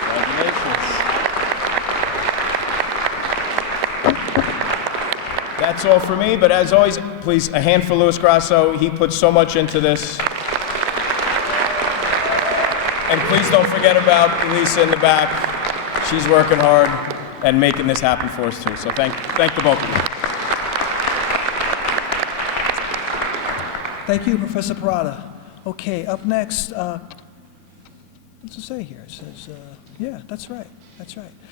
Congratulations. That's all for me, but as always, please, a hand for Louis Grasso. He put so much into this. And please don't forget about Lisa in the back. She's working hard and making this happen for us too. So thank the both of you. Thank you, Professor Parada. Okay, up next, what's it say here? It says, yeah, that's right.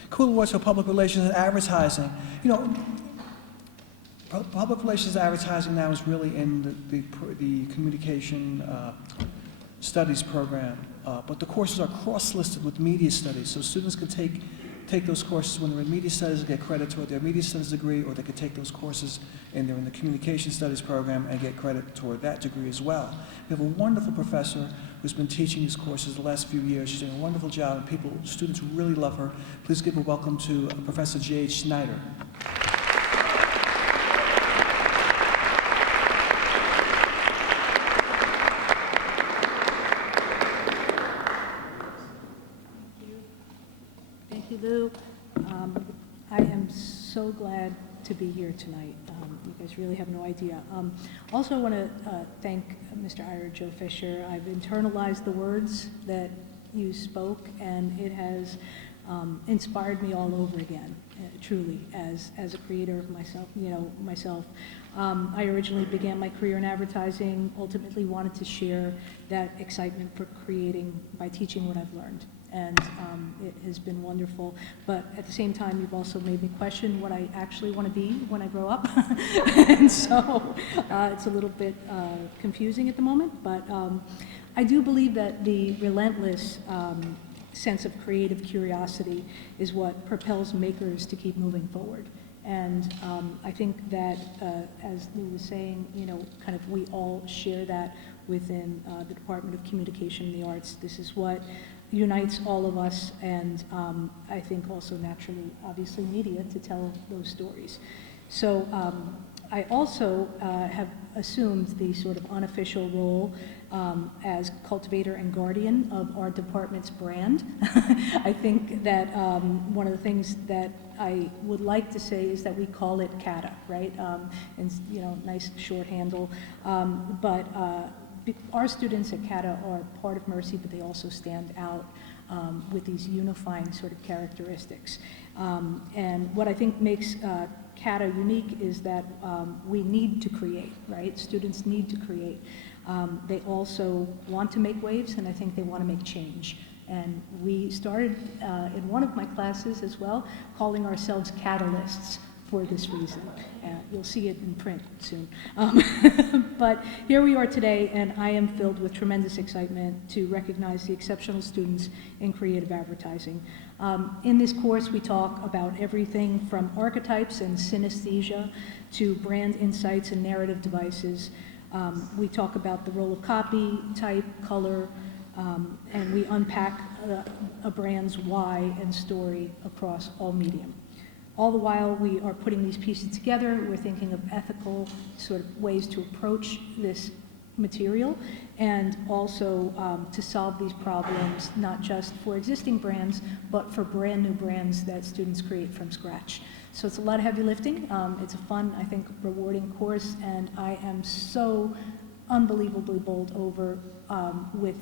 Quill Awards for Public Relations and Advertising. Public relations and advertising now is really in the communication studies program, but the courses are cross-listed with media studies, so students can take those courses when they're in media studies and get credit toward their media studies degree, or they could take those courses and they're in the communication studies program and get credit toward that degree as well. We have a wonderful professor who's been teaching these courses the last few years. She's doing a wonderful job, and students really love her. Please give a welcome to Professor J.H. Schneider. Lou. I am so glad to be here tonight. You guys really have no idea. Also, I want to thank Mr. Ira Joe Fisher. I've internalized the words that you spoke, and it has inspired me all over again, truly, as a creator of myself. I originally began my career in advertising, ultimately wanted to share that excitement for creating by teaching what I've learned. and it has been wonderful. But at the same time, you've also made me question what I actually want to be when I grow up. And so it's a little bit confusing at the moment, but I do believe that the relentless sense of creative curiosity is what propels makers to keep moving forward. And I think that, as Lou was saying, you know, kind of we all share that within the Department of Communication and the Arts. This is what unites all of us, and I think also naturally, obviously, media to tell those stories. So I also have assumed the sort of unofficial role as cultivator and guardian of our department's brand. I think that one of the things that I would like to say is that we call it CATA, right? And, you know, nice short handle. But our students at CATA are part of Mercy, but they also stand out with these unifying sort of characteristics. And what I think makes CATA unique is that we need to create, right? Students need to create. They also want to make waves, and I think they want to make change. And we started in one of my classes as well, calling ourselves catalysts for this reason. You'll see it in print soon. But here we are today, and I am filled with tremendous excitement to recognize the exceptional students in creative advertising. In this course, we talk about everything from archetypes and synesthesia to brand insights and narrative devices. We talk about the role of copy, type, color, and we unpack a brand's why and story across all medium. All the while we are putting these pieces together, we're thinking of ethical sort of ways to approach this material, and also to solve these problems, not just for existing brands, but for brand new brands that students create from scratch. So it's a lot of heavy lifting. It's a fun, I think, rewarding course, and I am so unbelievably bowled over with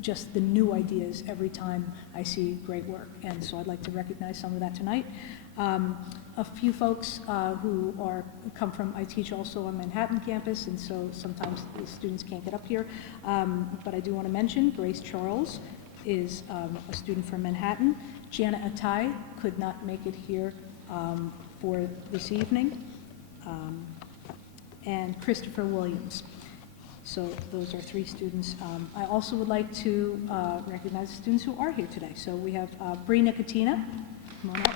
just the new ideas every time I see great work. And so I'd like to recognize some of that tonight. A few folks who come from, I teach also on Manhattan campus, and so sometimes the students can't get up here. But I do want to mention Grace Charles is a student from Manhattan. Jana Atai could not make it here for this evening. And Christopher Williams. So those are three students. I also would like to recognize the students who are here today. So we have Bree Nicotina. Come on up.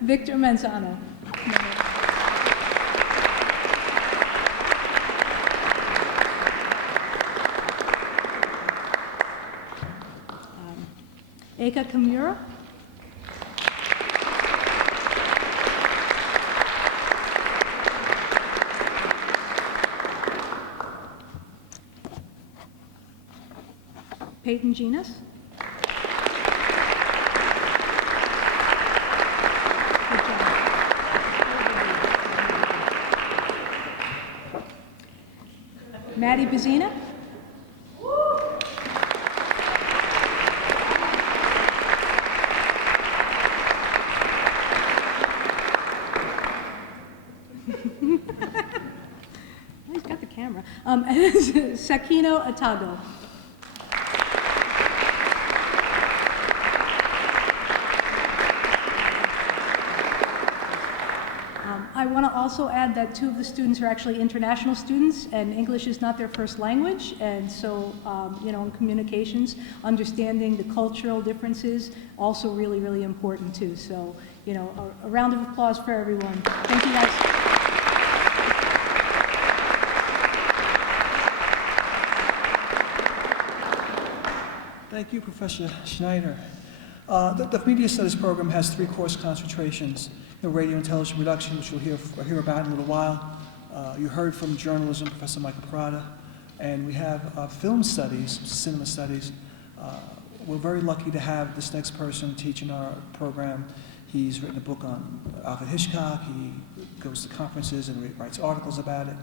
Victor Manzano. Eka Kimura. Peyton Genus. Good job. Maddie Bazina. He's got the camera. Sakino Atago. I want to also add that two of the students are actually international students, and English is not their first language, and so, you know, in communications, understanding the cultural differences also really, really important too. So, you know, a round of applause for everyone. Thank you guys. Thank you, Professor Schneider. The Media Studies program has 3 course concentrations. Radio and television production, which you'll hear about in a little while. You heard from journalism, Professor Michael Parada. And we have film studies, cinema studies. We're very lucky to have this next person teaching our program. He's written a book on Alfred Hitchcock. He goes to conferences and writes articles about it.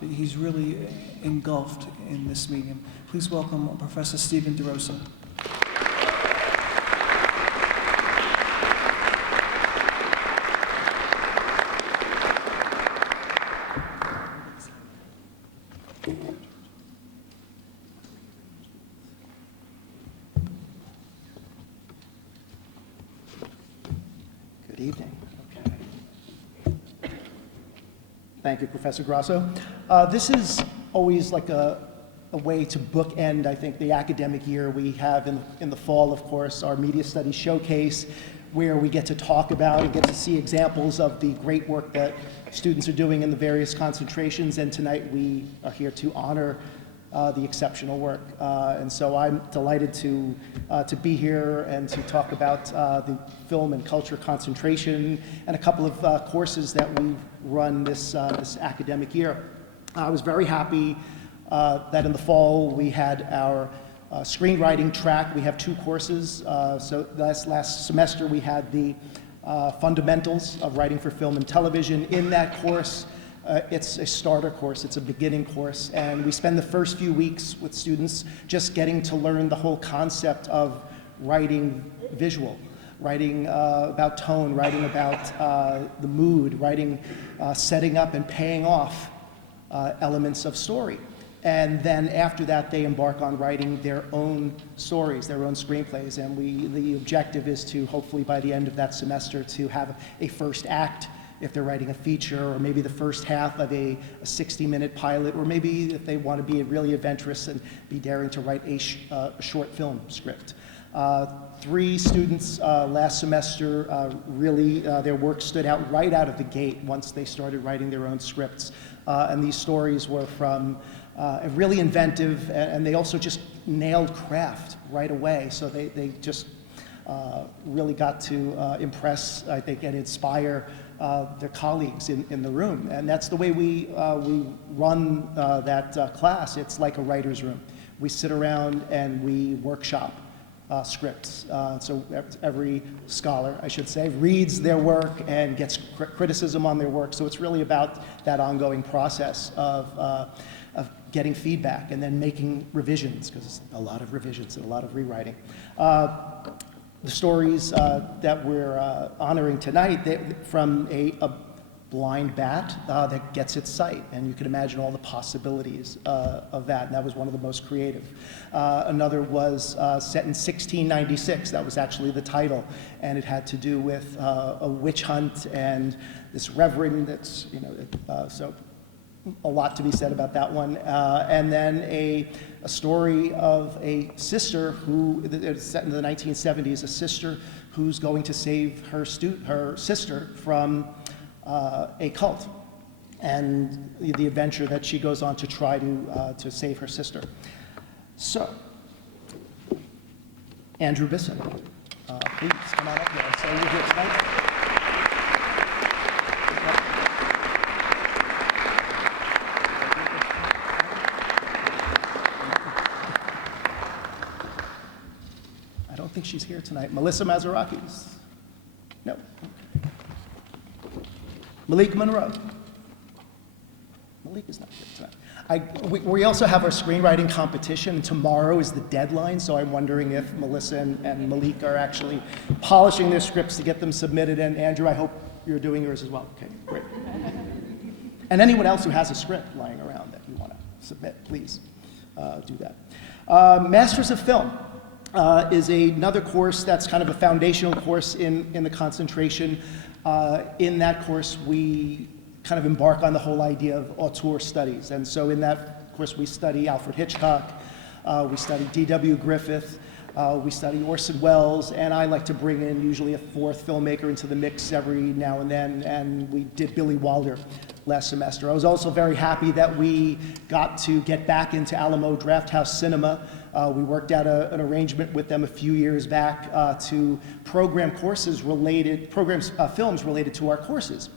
He's really engulfed in this medium. Please welcome Professor Stephen DeRosa. Good evening. Okay. Thank you, Professor Grasso. This is always like a way to bookend, I think, the academic year. We have in the fall, of course, our Media Studies Showcase, where we get to talk about and get to see examples of the great work that students are doing in the various concentrations. And tonight we are here to honor the exceptional work. And so I'm delighted to be here and to talk about the film and culture concentration and a couple of courses that we've run this academic year. I was very happy that in the fall we had our screenwriting track. We have 2 courses. So last semester we had the fundamentals of writing for film and television. In that course, it's a starter course, it's a beginning course, and we spend the first few weeks with students just getting to learn the whole concept of writing visual, writing about tone, writing about the mood, writing, setting up and paying off elements of story. And then after that, they embark on writing their own stories, their own screenplays, and the objective is to hopefully by the end of that semester to have a first act if they're writing a feature, or maybe the first half of a 60-minute pilot, or maybe if they want to be really adventurous and be daring to write a short film script. 3 students last semester really, their work stood out right out of the gate once they started writing their own scripts. And these stories were from really inventive, and they also just nailed craft right away. So they just really got to impress, I think, and inspire their colleagues in the room. And that's the way we run that class. It's like a writer's room. We sit around and we workshop scripts. So every scholar, I should say, reads their work and gets criticism on their work. So it's really about that ongoing process of getting feedback and then making revisions, because it's a lot of revisions and a lot of rewriting. The stories that we're honoring tonight, from a blind bat that gets its sight, and you can imagine all the possibilities of that, and that was one of the most creative. Another was set in 1696, that was actually the title, and it had to do with a witch hunt and this reverend that's, so a lot to be said about that one. And then a story of a sister who, it's set in the 1970s, a sister who's going to save her sister from a cult, and the adventure that she goes on to try to save her sister. So, Andrew Bisson, please come on up here. So you're here tonight. I don't think she's here tonight. Melissa Mazarakis? No. Okay. Malik Monroe? Malik is not here tonight. We also have our screenwriting competition. Tomorrow is the deadline, so I'm wondering if Melissa and Malik are actually polishing their scripts to get them submitted. And Andrew, I hope you're doing yours as well. Okay, great. And anyone else who has a script lying around that you want to submit, please do that. Masters of Film is another course that's kind of a foundational course in the concentration. In that course, we kind of embark on the whole idea of auteur studies. And so in that course, we study Alfred Hitchcock, we study D.W. Griffith, we study Orson Welles, and I like to bring in usually a 4th filmmaker into the mix every now and then, and we did Billy Wilder last semester. I was also very happy that we got to get back into Alamo Drafthouse Cinema. We worked out an arrangement with them a few years back to program films related to our courses.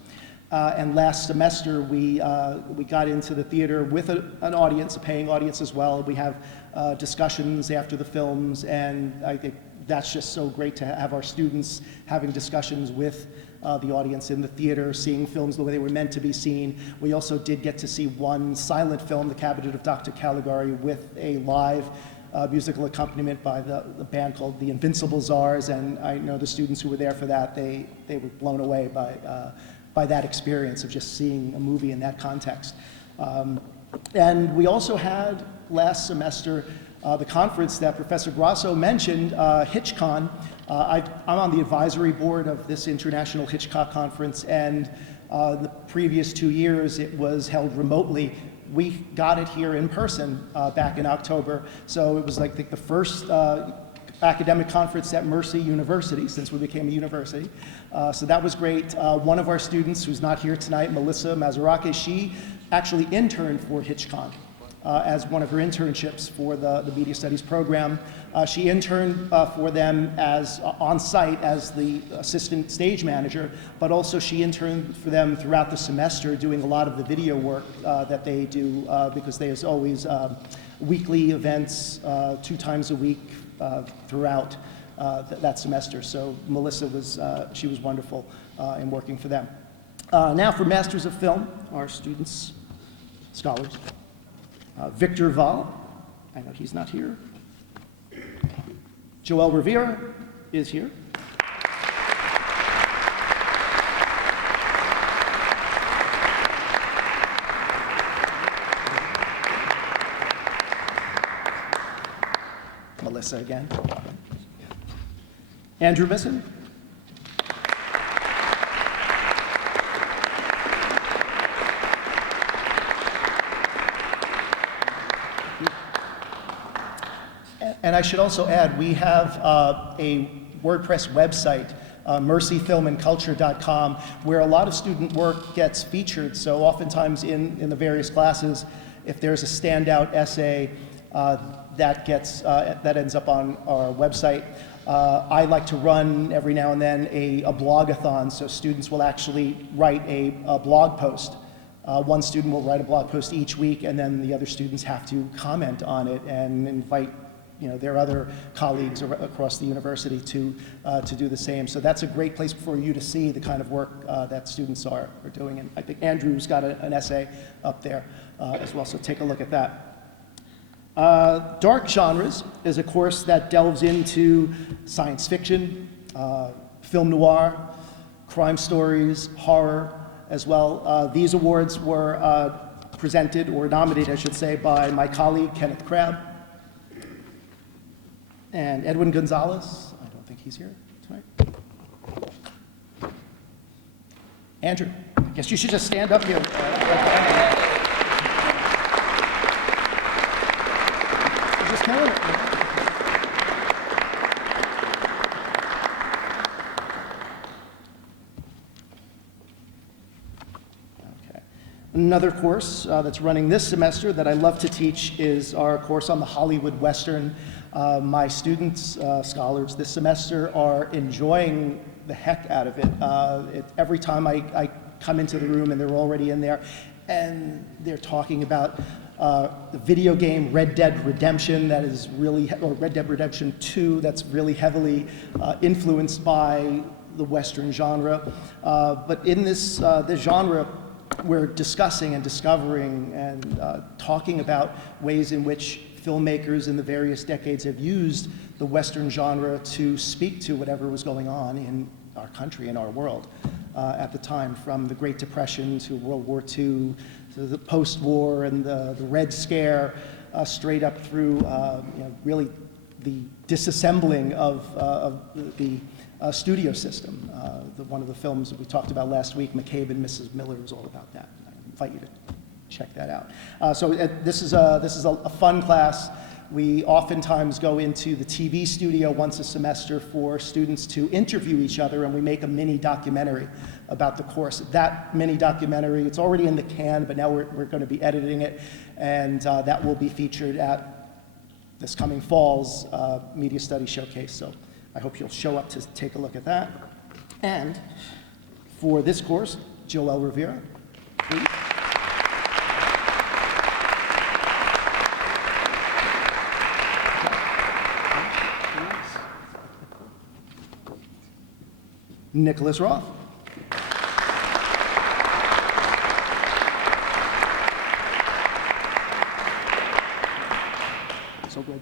And last semester, we got into the theater with an audience, a paying audience as well. We have discussions after the films, and I think that's just so great to have our students having discussions with the audience in the theater, seeing films the way they were meant to be seen. We also did get to see one silent film, The Cabinet of Dr. Caligari, with a live musical accompaniment by the band called the Invincible Czars, and I know the students who were there for that, they were blown away by that experience of just seeing a movie in that context. And we also had last semester the conference that Professor Grasso mentioned, HitchCon. I'm on the advisory board of this International Hitchcock Conference, and the previous 2 years it was held remotely. We got it here in person back in October, so it was like the first academic conference at Mercy University since we became a university. So that was great. One of our students who's not here tonight, Melissa Mazarake, she actually interned for HitchCon as one of her internships for the Media Studies program. She interned for them as on-site as the assistant stage manager, but also she interned for them throughout the semester doing a lot of the video work that they do because there's always weekly events 2 times a week throughout that semester. So Melissa she was wonderful in working for them. Now for Masters of Film, our students, scholars. Victor Val, I know he's not here. Joel Rivera is here. Melissa again. Andrew Bisson. And I should also add, we have a WordPress website, mercyfilmandculture.com, where a lot of student work gets featured. So oftentimes in the various classes, if there's a standout essay that ends up on our website, I like to run every now and then a blogathon, so students will actually write a blog post. One student will write a blog post each week, and then the other students have to comment on it and invite their other colleagues across the university to do the same. So that's a great place for you to see the kind of work that students are doing. And I think Andrew's got an essay up there as well, so take a look at that. Dark Genres is a course that delves into science fiction, film noir, crime stories, horror as well. These awards were presented, or nominated, I should say, by my colleague Kenneth Crabb and Edwin Gonzalez. I don't think he's here tonight. Andrew, I guess you should just stand up here. You're just killing it. Okay. Another course that's running this semester that I love to teach is our course on the Hollywood Western. My students, scholars this semester are enjoying the heck out of it. Every time I come into the room and they're already in there and they're talking about the video game Red Dead Redemption that is really, or Red Dead Redemption 2 that's really heavily influenced by the Western genre. But in this genre, we're discussing and discovering and talking about ways in which filmmakers in the various decades have used the Western genre to speak to whatever was going on in our country and our world at the time, from the Great Depression to World War II, to the post-war and the Red Scare, straight up through really the disassembling of the studio system. One of the films that we talked about last week, McCabe and Mrs. Miller, was all about that. I invite you to check that out. So this is a fun class. We oftentimes go into the TV studio once a semester for students to interview each other, and we make a mini documentary about the course. That mini documentary, it's already in the can, but now we're going to be editing it, and that will be featured at this coming fall's Media Studies Showcase. So I hope you'll show up to take a look at that. And for this course, Joel Rivera, please. Nicholas Roth.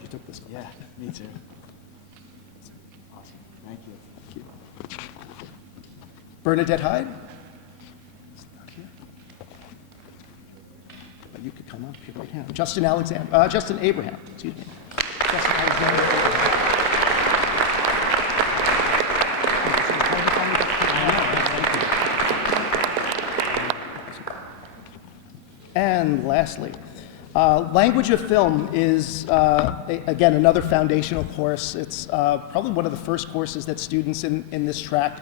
you took this one. Yeah, me too. Awesome. Thank you. Bernadette Hyde? It's not here. But you could come up here right now. Justin Abraham, excuse me. Justin Alexander. And lastly, language of film is, again, another foundational course. It's probably one of the first courses that students in this track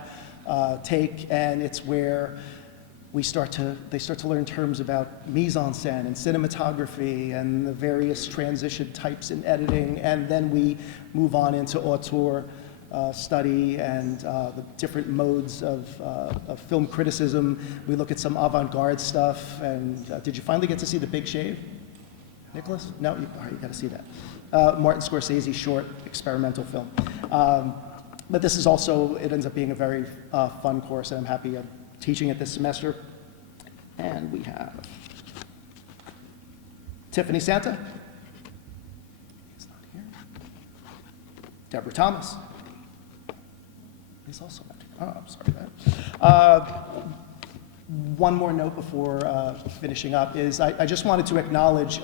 take, and it's where they start to learn terms about mise-en-scène and cinematography and the various transition types in editing, and then we move on into auteur study and the different modes of film criticism. We look at some avant-garde stuff, and did you finally get to see The Big Shave, Nicholas? No, all right, you got to see that. Martin Scorsese short experimental film. But this is also, it ends up being a very fun course, and I'm happy I'm teaching it this semester. And we have Tiffany Santa. He's not here. Deborah Thomas. He's also not here. Oh, I'm sorry. One more note before finishing up is I just wanted to acknowledge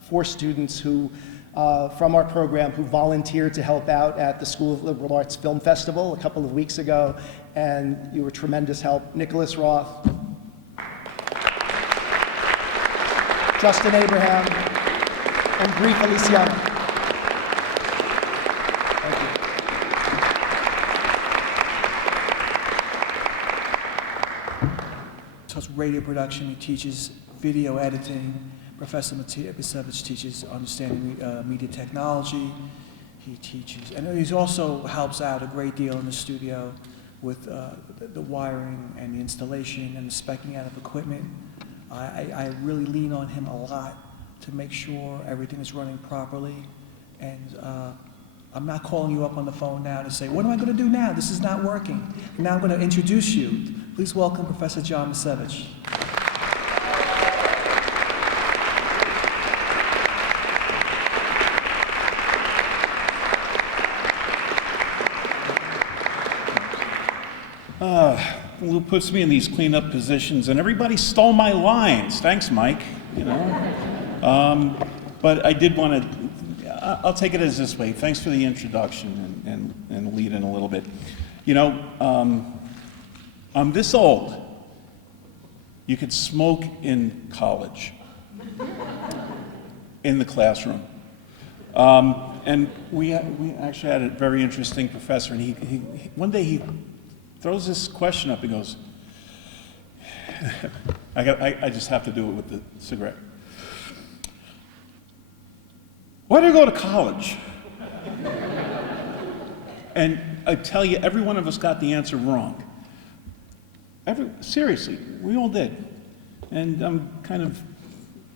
4 students who, from our program, who volunteered to help out at the School of Liberal Arts Film Festival a couple of weeks ago, and you were tremendous help. Nicholas Roth, Justin Abraham, and Brie Feliciano. Thank you. Does radio production, he teaches video editing. Professor Matija Bisevich teaches understanding media technology. He teaches, and he also helps out a great deal in the studio with the wiring and the installation and the speccing out of equipment. I really lean on him a lot to make sure everything is running properly. And I'm not calling you up on the phone now to say, what am I going to do now? This is not working. Now I'm going to introduce you. Please welcome Professor John Misevich. Who puts me in these cleanup positions, and everybody stole my lines. Thanks, Mike. You know, but I did want to. I'll take it as this way. Thanks for the introduction and lead in a little bit. You know, I'm this old. You could smoke in college, in the classroom. And we actually had a very interesting professor, and he one day he throws this question up and goes, I just have to do it with the cigarette. Why do you go to college? And I tell you, every one of us got the answer wrong. Seriously, we all did. And I'm kind of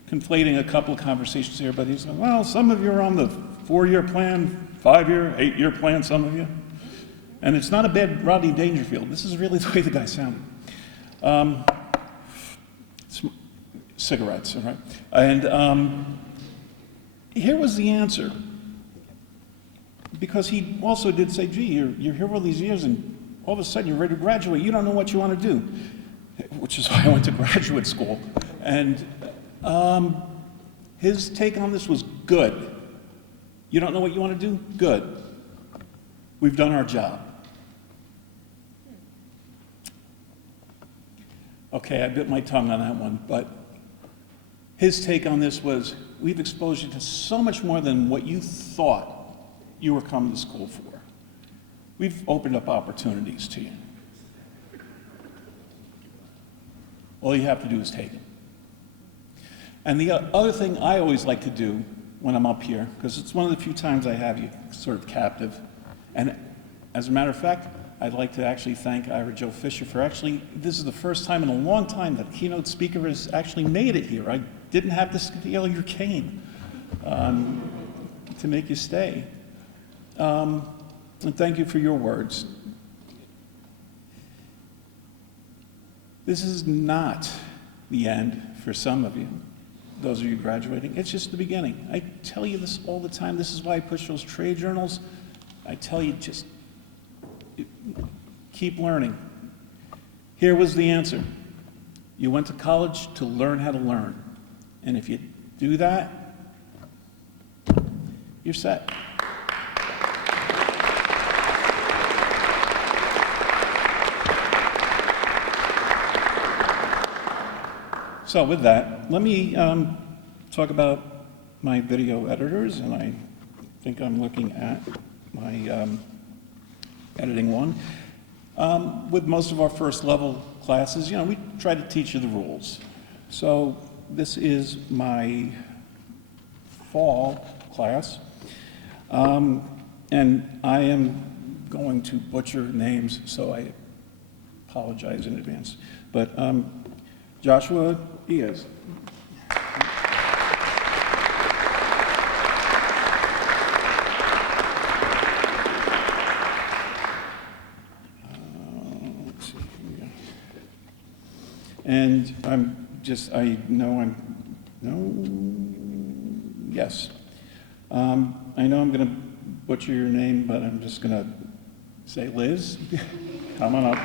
conflating a couple of conversations here, but he's like, well, some of you are on the 4-year plan, 5-year, 8-year plan, some of you. And it's not a bad Rodney Dangerfield. This is really the way the guy sounded. Cigarettes, all right? And here was the answer. Because he also did say, gee, you're here all these years, and all of a sudden you're ready to graduate. You don't know what you want to do, which is why I went to graduate school. And his take on this was good. You don't know what you want to do? Good. We've done our job. Okay, I bit my tongue on that one, but his take on this was, we've exposed you to so much more than what you thought you were coming to school for. We've opened up opportunities to you. All you have to do is take them. And the other thing I always like to do when I'm up here, because it's one of the few times I have you sort of captive, and as a matter of fact, I'd like to actually thank Ira Joe Fisher for this is the first time in a long time that a keynote speaker has actually made it here. I didn't have to steal your cane to make you stay. And thank you for your words. This is not the end for some of you. those of you graduating, it's just the beginning. I tell you this all the time. This is why I push those trade journals. I tell you, just keep learning. Here was the answer. You went to college to learn how to learn. And if you do that, you're set. So with that, let me talk about my video editors, and I think I'm looking at my editing one. With most of our first level classes, you know, we try to teach you the rules. So this is my fall class, and I am going to butcher names, so I apologize in advance. But Joshua Diaz. Let's see here. And yes. I know I'm going to butcher your name, but I'm just going to say Liz. Come on up.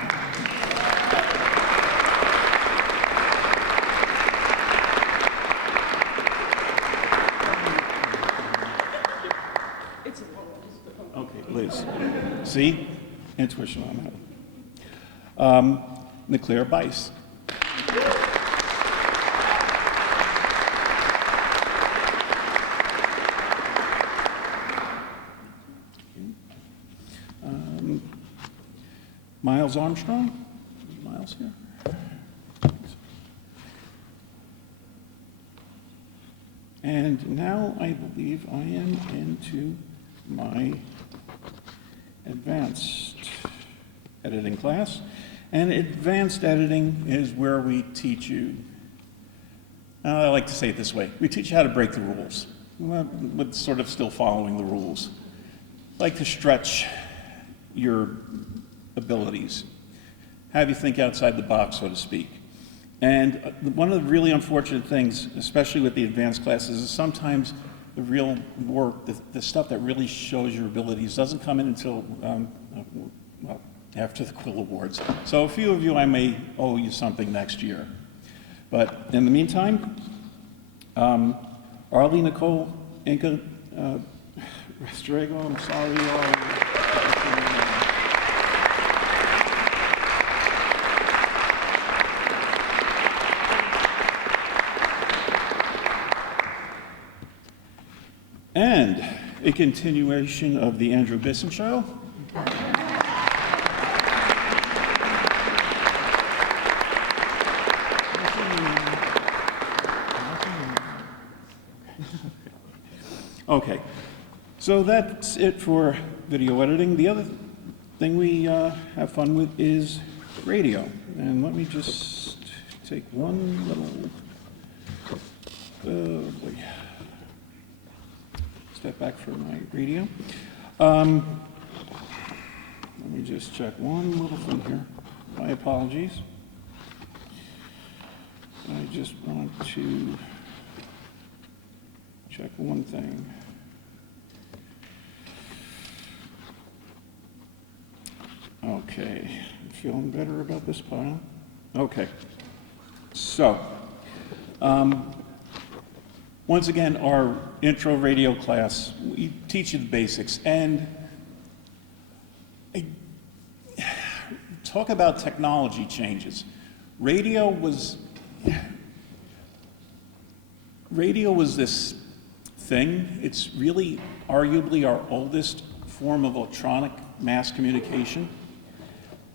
Okay, Liz. See? Intuition on that. Niclaire Bice. Miles Armstrong. Is Miles here? And now I believe I am into my advanced editing class. And advanced editing is where we teach you, I like to say it this way, we teach you how to break the rules, but sort of still following the rules. Like to stretch your abilities, have you think outside the box, so to speak. And one of the really unfortunate things, especially with the advanced classes, is sometimes the real work, the stuff that really shows your abilities doesn't come in until, well, after the Quill Awards. So a few of you, I may owe you something next year. But in the meantime, Arlie Nicole Inca Restrego, I'm sorry, Arlie. And a continuation of the Andrew Bisson Show. Okay, so that's it for video editing. The other thing we have fun with is radio. And let me just take one little step back from my radio. Let me just check one little thing here. My apologies. I just want to check one thing. Okay, feeling better about this pile? Okay, so, once again, our intro radio class, we teach you the basics, and talk about technology changes. Radio was this thing. It's really arguably our oldest form of electronic mass communication.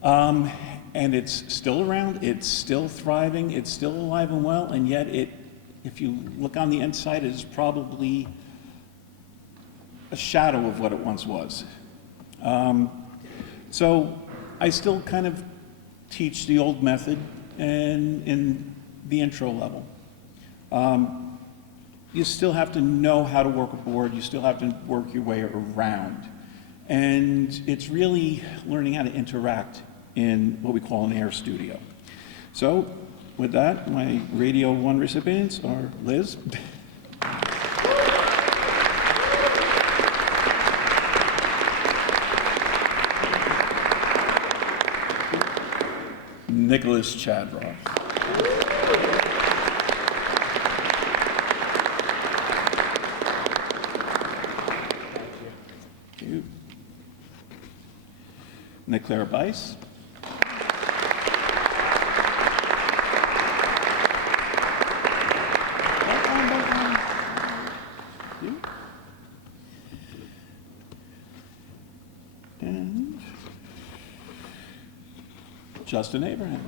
And it's still around, it's still thriving, it's still alive and well, and yet if you look on the inside, it is probably a shadow of what it once was. So I still kind of teach the old method and in the intro level. You still have to know how to work a board, you still have to work your way around. And it's really learning how to interact in what we call an air studio. So with that, my Radio 1 recipients are Liz. Nicholas Chadroff. Thank you. Niclaire Bice. You. And Justin Abraham.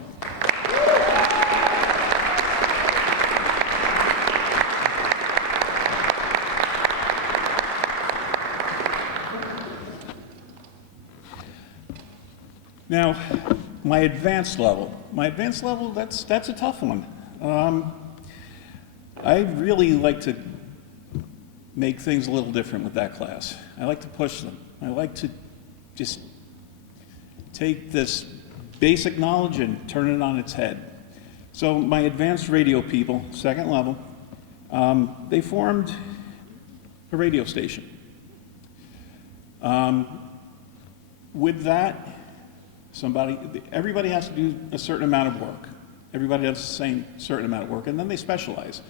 Now, my advanced level, that's a tough one. I really like to make things a little different with that class. I like to push them. I like to just take this basic knowledge and turn it on its head. So my advanced radio people, second level, they formed a radio station. With that, everybody has to do a certain amount of work. Everybody does the same certain amount of work, and then they specialize.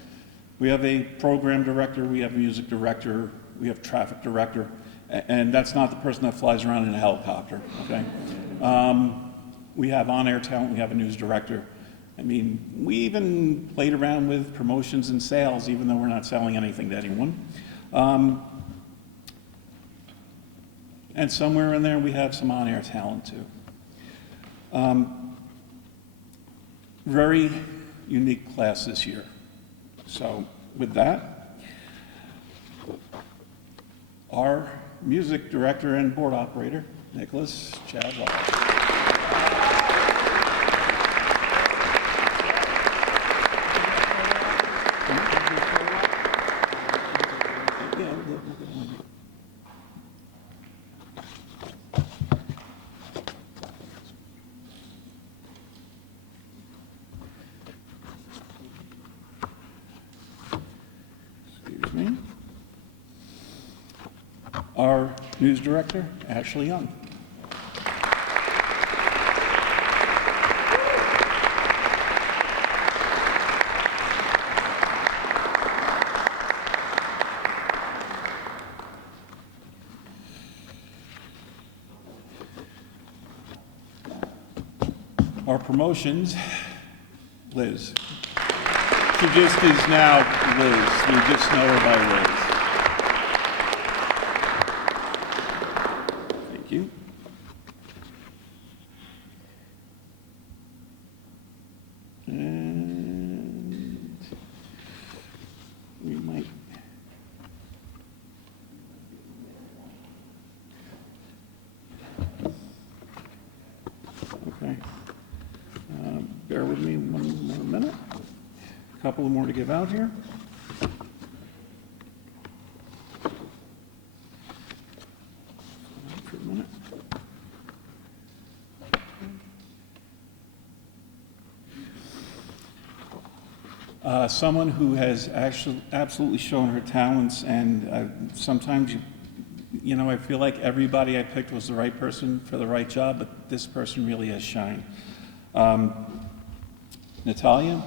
We have a program director, we have a music director, we have traffic director, and that's not the person that flies around in a helicopter, okay? We have on-air talent, we have a news director. I mean, we even played around with promotions and sales, even though we're not selling anything to anyone. And somewhere in there, we have some on-air talent, too. Very unique class this year. So with that, our music director and board operator, Nicholas Chadwell. Our news director, Ashley Young. Our promotions, Liz. She just is now Liz. We just know her by Liz. Thank you. And we might. Okay. Bear with me one more minute. A couple more to give out here. For a minute. Someone who has actually absolutely shown her talents, and sometimes you know, I feel like everybody I picked was the right person for the right job, but this person really has shined. Natalia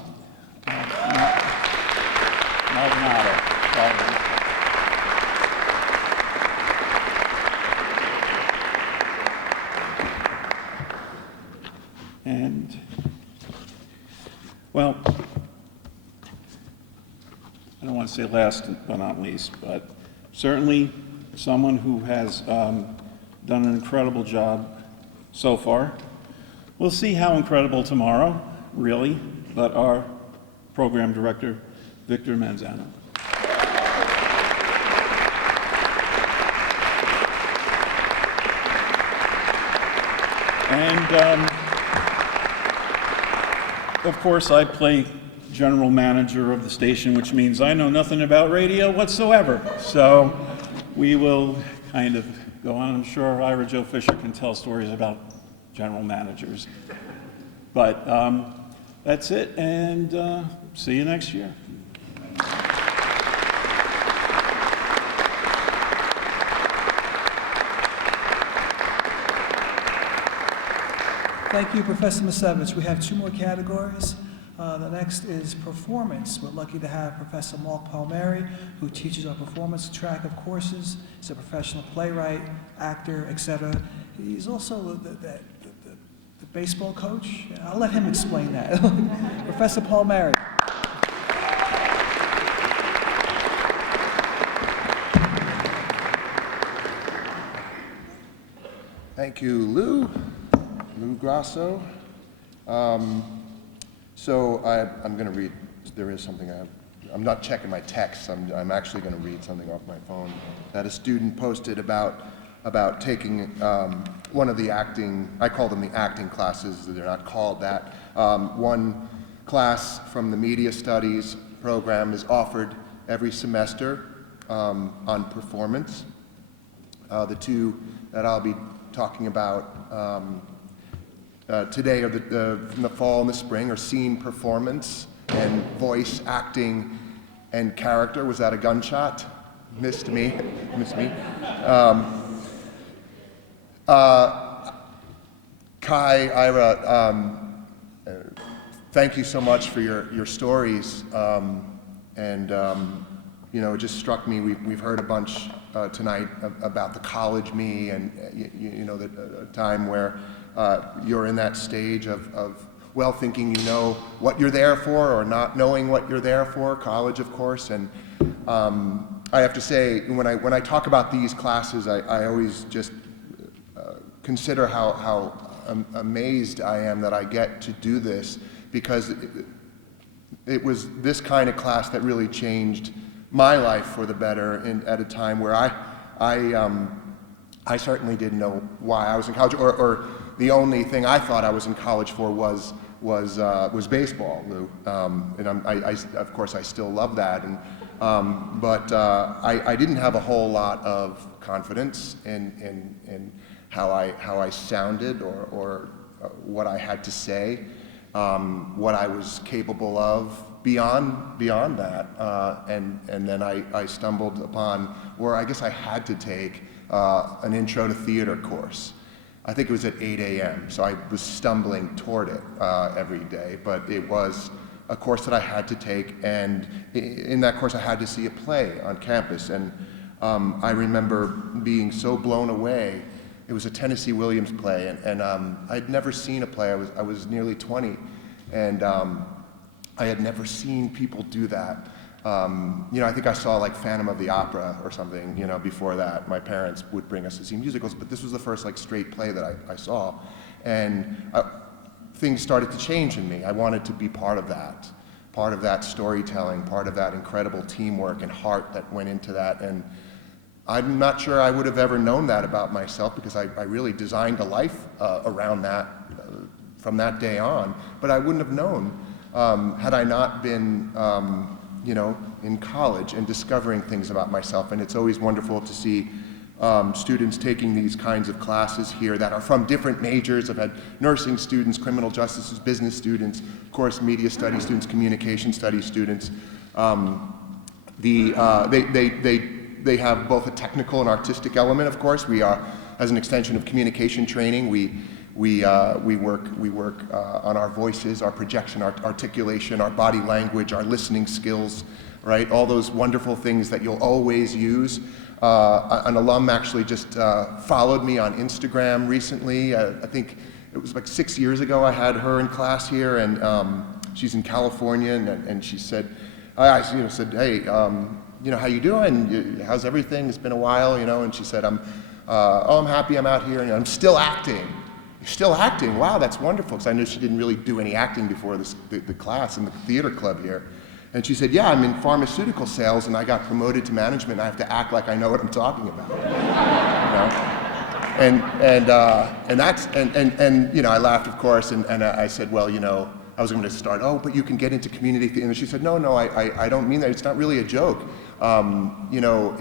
Maldonado. And, well, I don't want to say last but not least, but certainly someone who has done an incredible job so far. We'll see how incredible tomorrow, really, but our program director, Victor Manzano. And, of course, I play general manager of the station, which means I know nothing about radio whatsoever. So we will kind of go on. I'm sure Ira Joe Fisher can tell stories about general managers. But That's it, and see you next year. Thank you, Professor Misevich. We have two more categories. The next is performance. We're lucky to have Professor Mark Palmieri, who teaches our performance track of courses. He's a professional playwright, actor, etc. He's also the baseball coach. I'll let him explain that. Professor Palmieri. Thank you, Lou Grasso. So I'm going to read, there is something I'm not checking my texts, I'm actually going to read something off my phone that a student posted about taking one of the acting, I call them the acting classes, they're not called that. One class from the media studies program is offered every semester on performance. The two that I'll be talking about today are from the fall and the spring are scene performance and voice acting and character. Was that a gunshot? Missed me. Kai, Ira, thank you so much for your stories. You know, it just struck me, we've heard a bunch tonight about the college me and, you know, the time where you're in that stage of well, thinking you know what you're there for or not knowing what you're there for, college, of course. And I have to say, when I talk about these classes, I always just consider how amazed I am that I get to do this, because it was this kind of class that really changed my life for the better at a time where I certainly didn't know why I was in college, or the only thing I thought I was in college for was baseball, Lou. And of course I still love that, but I didn't have a whole lot of confidence in how I sounded or what I had to say, what I was capable of beyond that, and then I stumbled upon where I guess I had to take an intro to theater course. I think it was at 8 a.m., so I was stumbling toward it every day, but it was a course that I had to take, and in that course I had to see a play on campus, and I remember being so blown away. It was a Tennessee Williams play, and I'd never seen a play. I was nearly 20, and I had never seen people do that. You know, I think I saw like Phantom of the Opera or something, you know, before that. My parents would bring us to see musicals, but this was the first like straight play that I saw. And things started to change in me. I wanted to be part of that storytelling, part of that incredible teamwork and heart that went into that. And I'm not sure I would have ever known that about myself, because I really designed a life around that from that day on. But I wouldn't have known had I not been you know, in college and discovering things about myself. And it's always wonderful to see students taking these kinds of classes here that are from different majors. I've had nursing students, criminal justice, business students, of course, media studies students, communication studies students. They have both a technical and artistic element, of course. We are, as an extension of communication training, we work on our voices, our projection, our articulation, our body language, our listening skills, right? All those wonderful things that you'll always use. An alum actually just followed me on Instagram recently. I think it was like 6 years ago I had her in class here, and she's in California, and she said, I said, hey, you know, how you doing? How's everything? It's been a while, you know, and she said, I'm happy I'm out here, and I'm still acting. You're still acting? Wow, that's wonderful, because I knew she didn't really do any acting before the class in the theater club here. And she said, yeah, I'm in pharmaceutical sales, and I got promoted to management, and I have to act like I know what I'm talking about. You know? And you know, I laughed, of course, and I said, well, you know, I was going to start, oh, but you can get into community theater. And she said, no, I don't mean that. It's not really a joke. You know,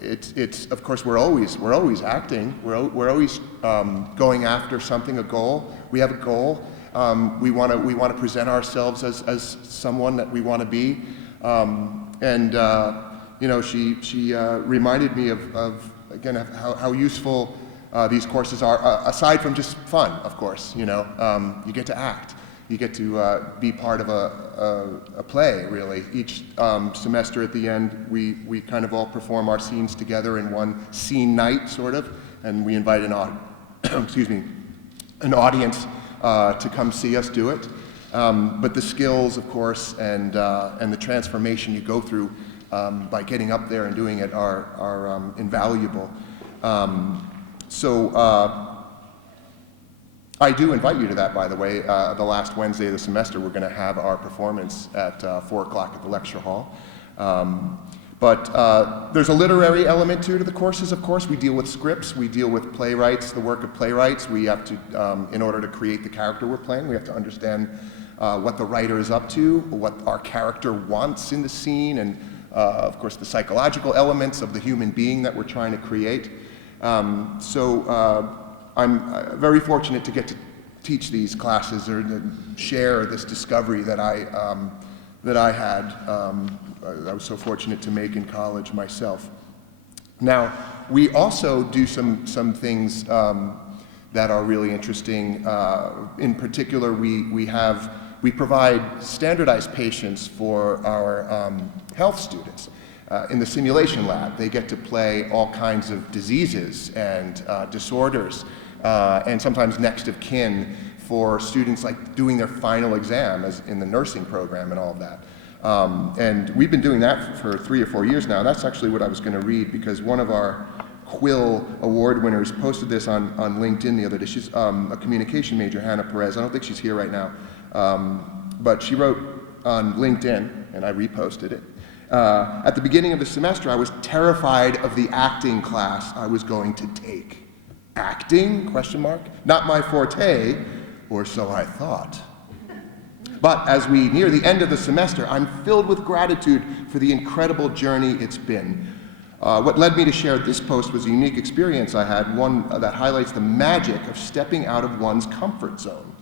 it's of course, we're always acting. We're always going after something, a goal. We have a goal. We want to present ourselves as someone that we want to be. You know, she reminded me of again, how useful these courses are, aside from just fun, of course. You know, you get to act. You get to be part of a play, really. Each semester at the end, we kind of all perform our scenes together in one scene night, sort of, and we invite excuse me, an audience to come see us do it. But the skills, of course, and the transformation you go through by getting up there and doing it are invaluable. I do invite you to that, by the way. The last Wednesday of the semester, we're going to have our performance at 4 o'clock at the lecture hall. There's a literary element to the courses, of course. We deal with scripts, we deal with playwrights, the work of playwrights. We have to, in order to create the character we're playing, we have to understand what the writer is up to, what our character wants in the scene, and of course the psychological elements of the human being that we're trying to create. I'm very fortunate to get to teach these classes or to share this discovery that I had. I was so fortunate to make in college myself. Now, we also do some things that are really interesting. In particular, we provide standardized patients for our health students. In the simulation lab, they get to play all kinds of diseases and disorders, and sometimes next of kin for students like doing their final exam as in the nursing program and all of that. And we've been doing that for 3 or 4 years now. That's actually what I was going to read, because one of our Quill award winners posted this on LinkedIn the other day. She's a communication major, Hannah Perez. I don't think she's here right now. But she wrote on LinkedIn, and I reposted it. At the beginning of the semester, I was terrified of the acting class I was going to take. Acting? Question mark. Not my forte, or so I thought. But as we near the end of the semester, I'm filled with gratitude for the incredible journey it's been. What led me to share this post was a unique experience I had, one that highlights the magic of stepping out of one's comfort zone.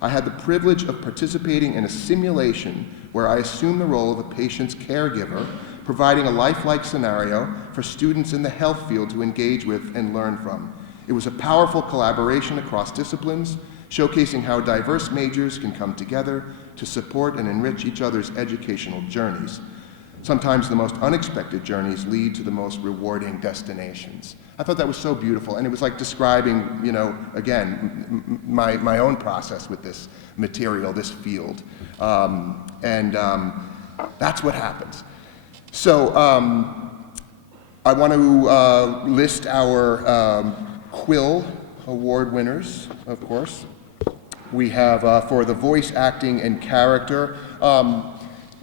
I had the privilege of participating in a simulation where I assumed the role of a patient's caregiver, providing a lifelike scenario for students in the health field to engage with and learn from. It was a powerful collaboration across disciplines, showcasing how diverse majors can come together to support and enrich each other's educational journeys. Sometimes the most unexpected journeys lead to the most rewarding destinations. I thought that was so beautiful, and it was like describing, you know, again, my own process with this material, this field. That's what happens. So I want to list our Quill award winners, of course. We have for the voice acting and character.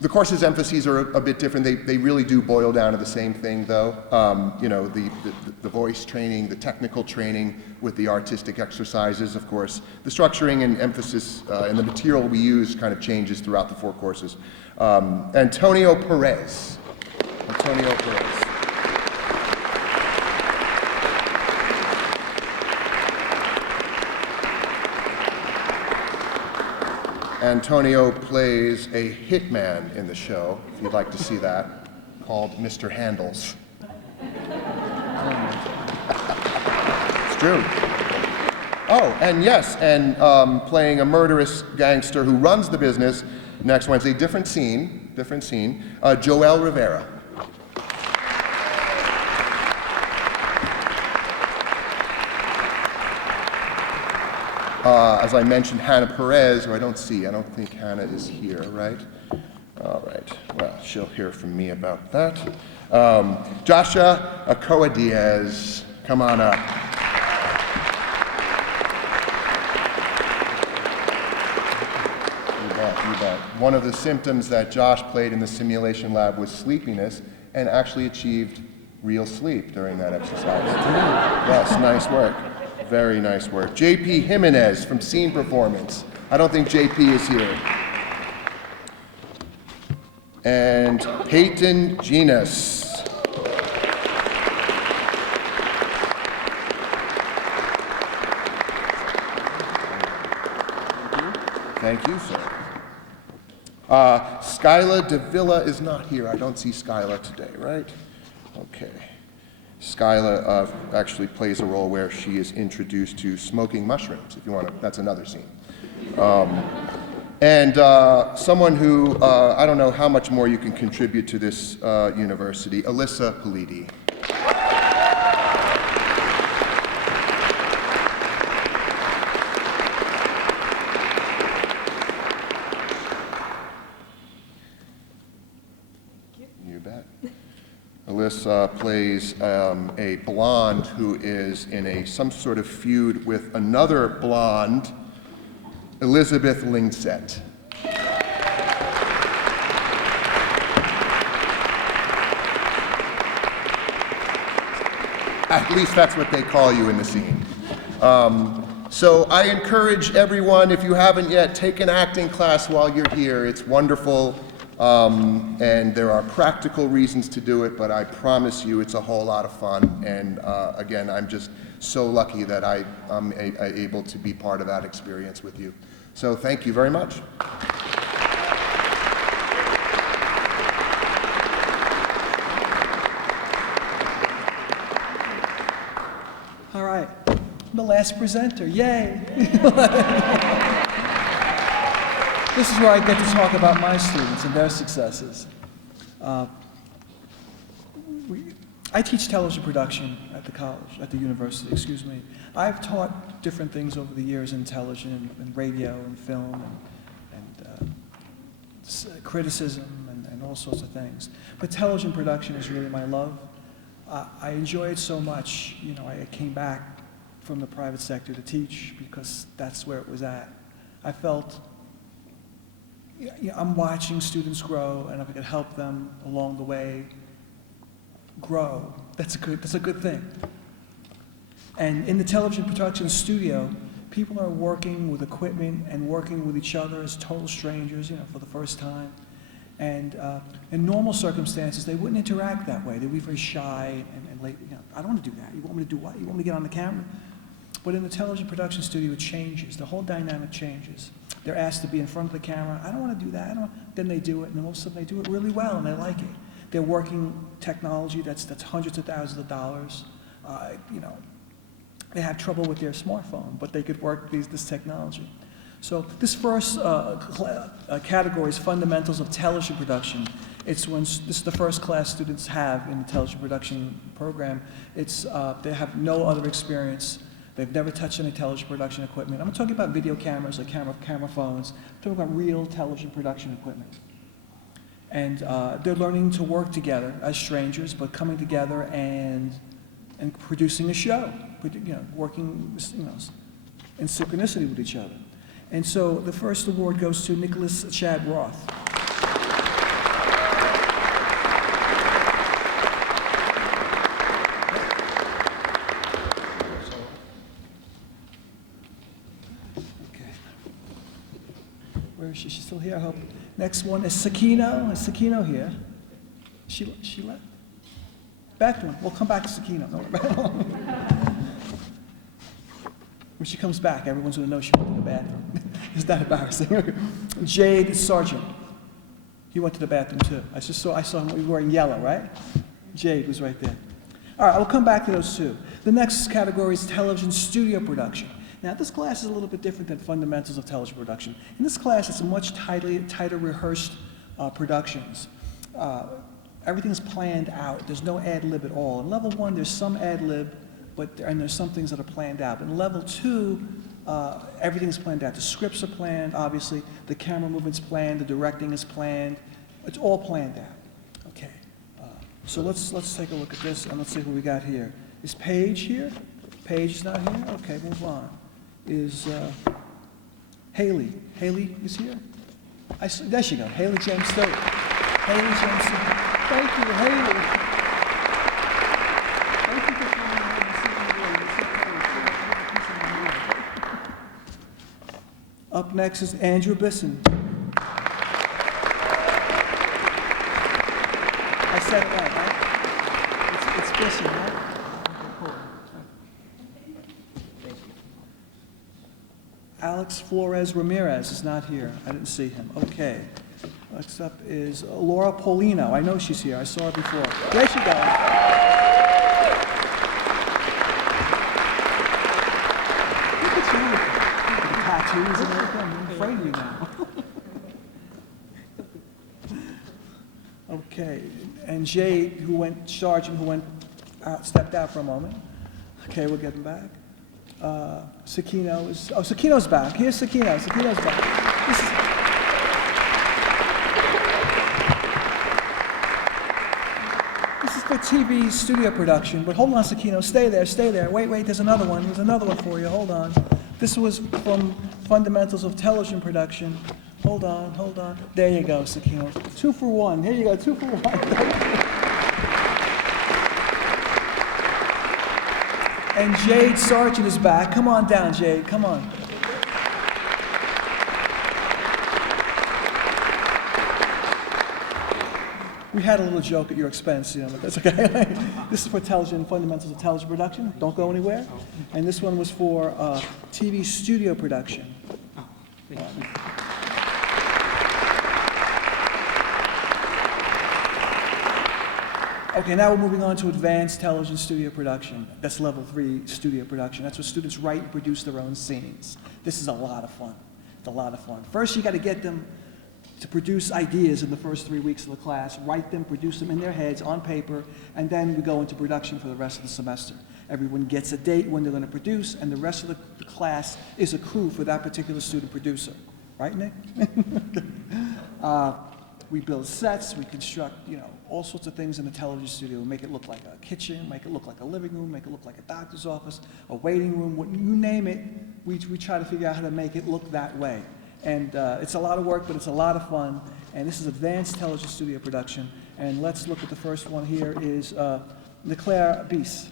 The course's emphases are a bit different. They really do boil down to the same thing, though. You know, the voice training, the technical training with the artistic exercises, of course. The structuring and emphasis and the material we use kind of changes throughout the 4 courses. Antonio Perez. Antonio Perez. Antonio plays a hitman in the show, if you'd like to see that, called Mr. Handles. It's true. Oh, and yes, and playing a murderous gangster who runs the business next Wednesday. Different scene, Joel Rivera. As I mentioned, Hannah Perez, who I don't think Hannah is here, right? All right, well, she'll hear from me about that. Joshua Acoa Diaz, come on up. You bet. One of the symptoms that Josh played in the simulation lab was sleepiness, and actually achieved real sleep during that exercise. Yes, nice work. Very nice work. JP Jimenez from Scene Performance. I don't think JP is here. And Peyton Genus. Thank you, sir. Skyla Davila is not here. I don't see Skyla today, right? Okay. Skyla actually plays a role where she is introduced to smoking mushrooms, if you want to, that's another scene. And someone who, I don't know how much more you can contribute to this university, Alyssa Politi. You bet. Alyssa plays a blonde who is in some sort of feud with another blonde, Elizabeth Lingset. At least that's what they call you in the scene. So I encourage everyone, if you haven't yet, take an acting class while you're here. It's wonderful, and there are practical reasons to do it, but I promise you it's a whole lot of fun. And again, I'm just so lucky that I'm able to be part of that experience with you. So thank you very much. All right, the last presenter, yay. This is where I get to talk about my students and their successes. I teach television production at the college, at the university, excuse me. I've taught different things over the years in television and radio and film and criticism and all sorts of things. But television production is really my love. I enjoy it so much. You know, I came back from the private sector to teach because that's where it was at. I felt, I'm watching students grow, and if I could help them along the way grow, that's a good thing. And in the television production studio, people are working with equipment and working with each other as total strangers, for the first time. And in normal circumstances, they wouldn't interact that way. They'd be very shy and late. I don't want to do that. You want me to do what? You want me to get on the camera? But in the television production studio, it changes. The whole dynamic changes. They're asked to be in front of the camera. I don't want to do that. Then they do it, and then all of a sudden they do it really well, and they like it. They're working technology that's hundreds of thousands of dollars. They have trouble with their smartphone, but they could work this technology. So this first category is fundamentals of television production. This is the first class students have in the television production program. They have no other experience. They've never touched any television production equipment. I'm talking about video cameras, like camera phones. I'm talking about real television production equipment. And they're learning to work together as strangers, but coming together and producing a show, working in synchronicity with each other. And so the first award goes to Nicholas Chad Roth. Okay. Where is she? She's still here, I hope. Next one is Sakino. Is Sakino here? She left? Back to him. We'll come back to Sakino. When she comes back, everyone's going to know she went to the bathroom. Is that embarrassing? Jade Sargent. He went to the bathroom too. I saw him. He was wearing yellow, right? Jade was right there. All right, I'll come back to those two. The next category is television studio production. Now, this class is a little bit different than fundamentals of television production. In this class, it's a much tighter rehearsed productions. Everything's planned out. There's no ad lib at all. In level 1, there's some ad lib, and there's some things that are planned out. In level 2, everything's planned out. The scripts are planned, obviously. The camera movement's planned. The directing is planned. It's all planned out. Okay. So let's take a look at this, and let's see what we got here. Is Paige here? Paige is not here? Okay, move on. Is Haley? Haley is here? There she goes. Haley James Stewart. Haley James Stewart. Thank you, Haley. Thank you for coming in and seeing me. Up next is Andrew Bisson. I said it right? It's Bisson, right? Okay, cool. Alex Flores Ramirez is not here. I didn't see him. Okay. Next up is Laura Polino. I know she's here. I saw her before. There she goes. Look at you. The tattoos and everything. I'm afraid of you now. Okay. And Jade, Sergeant, who stepped out for a moment. Okay, we'll get him back. Sakino's back. Here's Sakino. Sakino's back. This is for TV studio production, but hold on, Sakino. Stay there, stay there. Wait, there's another one. There's another one for you. Hold on. This was from Fundamentals of Television Production. Hold on. There you go, Sakino. 2 for 1. Here you go, 2 for 1. And Jade Sargent is back. Come on down, Jade. Come on. We had a little joke at your expense, but that's okay. This is for Fundamentals of Television Production. Don't go anywhere. And this one was for TV studio production. Okay, now we're moving on to advanced television studio production. That's level 3 studio production. That's where students write and produce their own scenes. This is a lot of fun. It's a lot of fun. First, you got to get them to produce ideas in the first 3 weeks of the class, write them, produce them in their heads on paper, and then we go into production for the rest of the semester. Everyone gets a date when they're going to produce, and the rest of the class is a crew for that particular student producer. Right, Nick? We build sets, we construct, all sorts of things in the television studio. We make it look like a kitchen, make it look like a living room, make it look like a doctor's office, a waiting room, you name it, we try to figure out how to make it look that way. And it's a lot of work, but it's a lot of fun. And this is advanced television studio production. And let's look at the first one here is Leclerc Bis.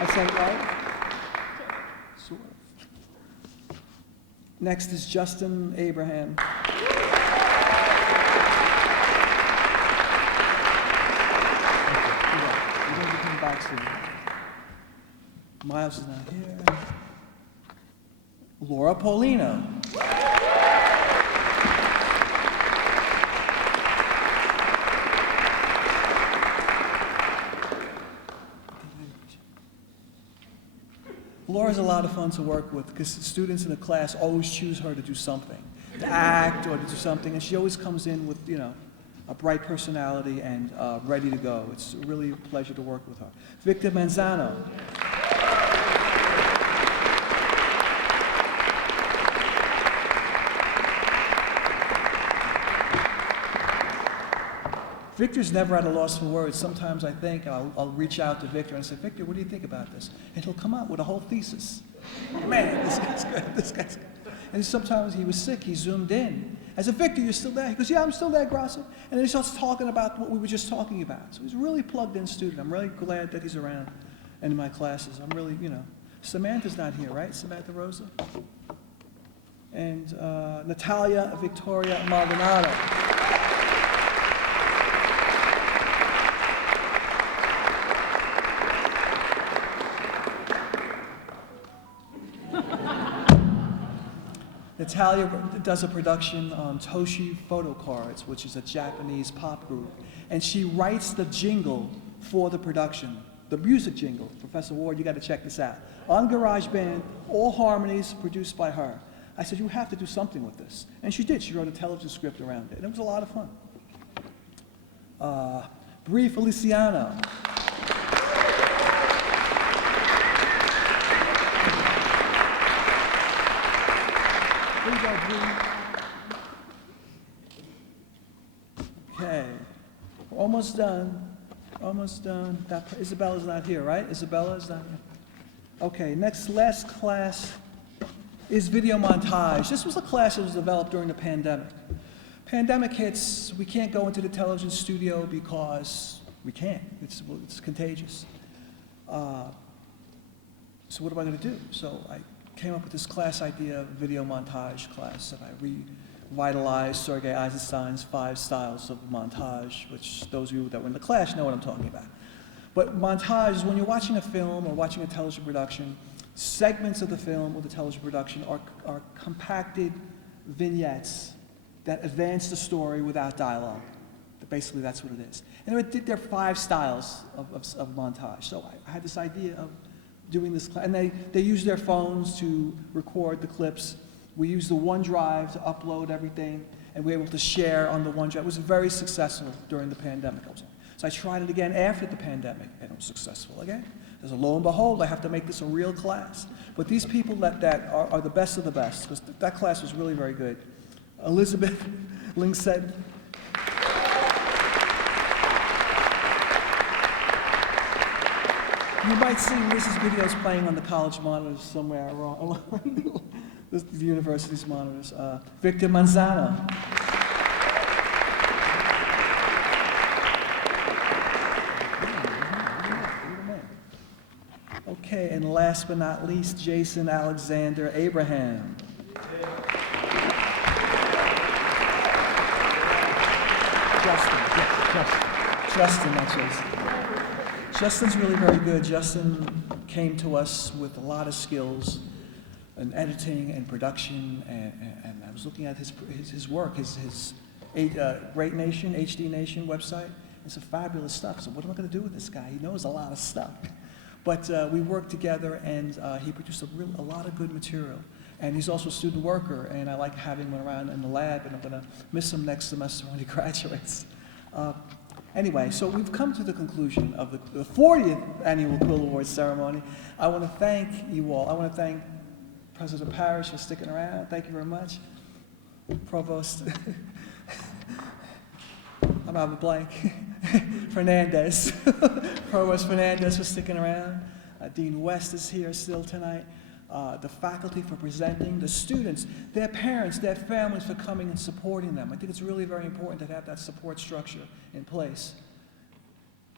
I said it right? Sort of. Next is Justin Abraham. Miles is not here. Laura Polino. Laura's a lot of fun to work with because students in the class always choose her to do something, to act or to do something, and she always comes in with, a bright personality and ready to go. It's really a pleasure to work with her. Victor Manzano. Victor's never at a loss for words. Sometimes I think I'll reach out to Victor and say, Victor, what do you think about this? And he'll come out with a whole thesis. Man, this guy's good, this guy's good. And sometimes he was sick, he zoomed in. I said, Victor, you're still there? He goes, yeah, I'm still there, Grasso. And then he starts talking about what we were just talking about. So he's a really plugged in student. I'm really glad that he's around and in my classes. I'm really, Samantha's not here, right? Samantha Rosa? And Natalia Victoria Maldonado. Natalia does a production on Toshi Photo Cards, which is a Japanese pop group, and she writes the jingle for the production, the music jingle. Professor Ward, you got to check this out. On GarageBand, all harmonies produced by her. I said, you have to do something with this. And she did. She wrote a television script around it, and it was a lot of fun. Brie Feliciano. Here you go, Bree. Okay, we're almost done. Almost done. Isabella's not here, right? Isabella is not here. Okay, last class is video montage. This was a class that was developed during the pandemic. Pandemic hits, we can't go into the television studio because we can't. It's contagious. So what am I going to do? So I came up with this class idea, video montage class, and I revitalized Sergei Eisenstein's 5 styles of montage, which those of you that were in the class know what I'm talking about. But montage is when you're watching a film or watching a television production, segments of the film or the television production are compacted vignettes that advance the story without dialogue. Basically, that's what it is. And there are 5 styles of montage. So I had this idea of doing this, and they use their phones to record the clips. We use the OneDrive to upload everything, and we were able to share on the OneDrive. It was very successful during the pandemic. So I tried it again after the pandemic, and it was successful again. So lo and behold, I have to make this a real class. But these people that are the best of the best, because that class was really very good. Elizabeth Lingset. You might see Liz's videos playing on the college monitors somewhere along the university's monitors. Victor Manzano. Okay, and last but not least, Jason Alexander Abraham. Justin, not Jason. Justin's really very good. Justin came to us with a lot of skills in editing and production, and I was looking at his work, his Great Nation, HD Nation website. It's a fabulous stuff. So what am I going to do with this guy? He knows a lot of stuff. But we worked together, and he produced a lot of good material. And he's also a student worker, and I like having him around in the lab, and I'm going to miss him next semester when he graduates. Anyway, so we've come to the conclusion of the 40th Annual Quill Awards ceremony. I want to thank you all. I want to thank President Parrish for sticking around. Thank you very much. Provost, I'm out of a blank. Fernandez. Provost Fernandez for sticking around. Dean West is here still tonight. The faculty for presenting, the students, their parents, their families for coming and supporting them. I think it's really very important to have that support structure in place.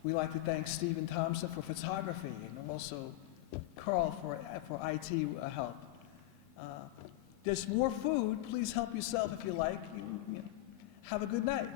We like to thank Stephen Thompson for photography, and also Carl for IT help. There's more food. Please help yourself if you like. Have a good night.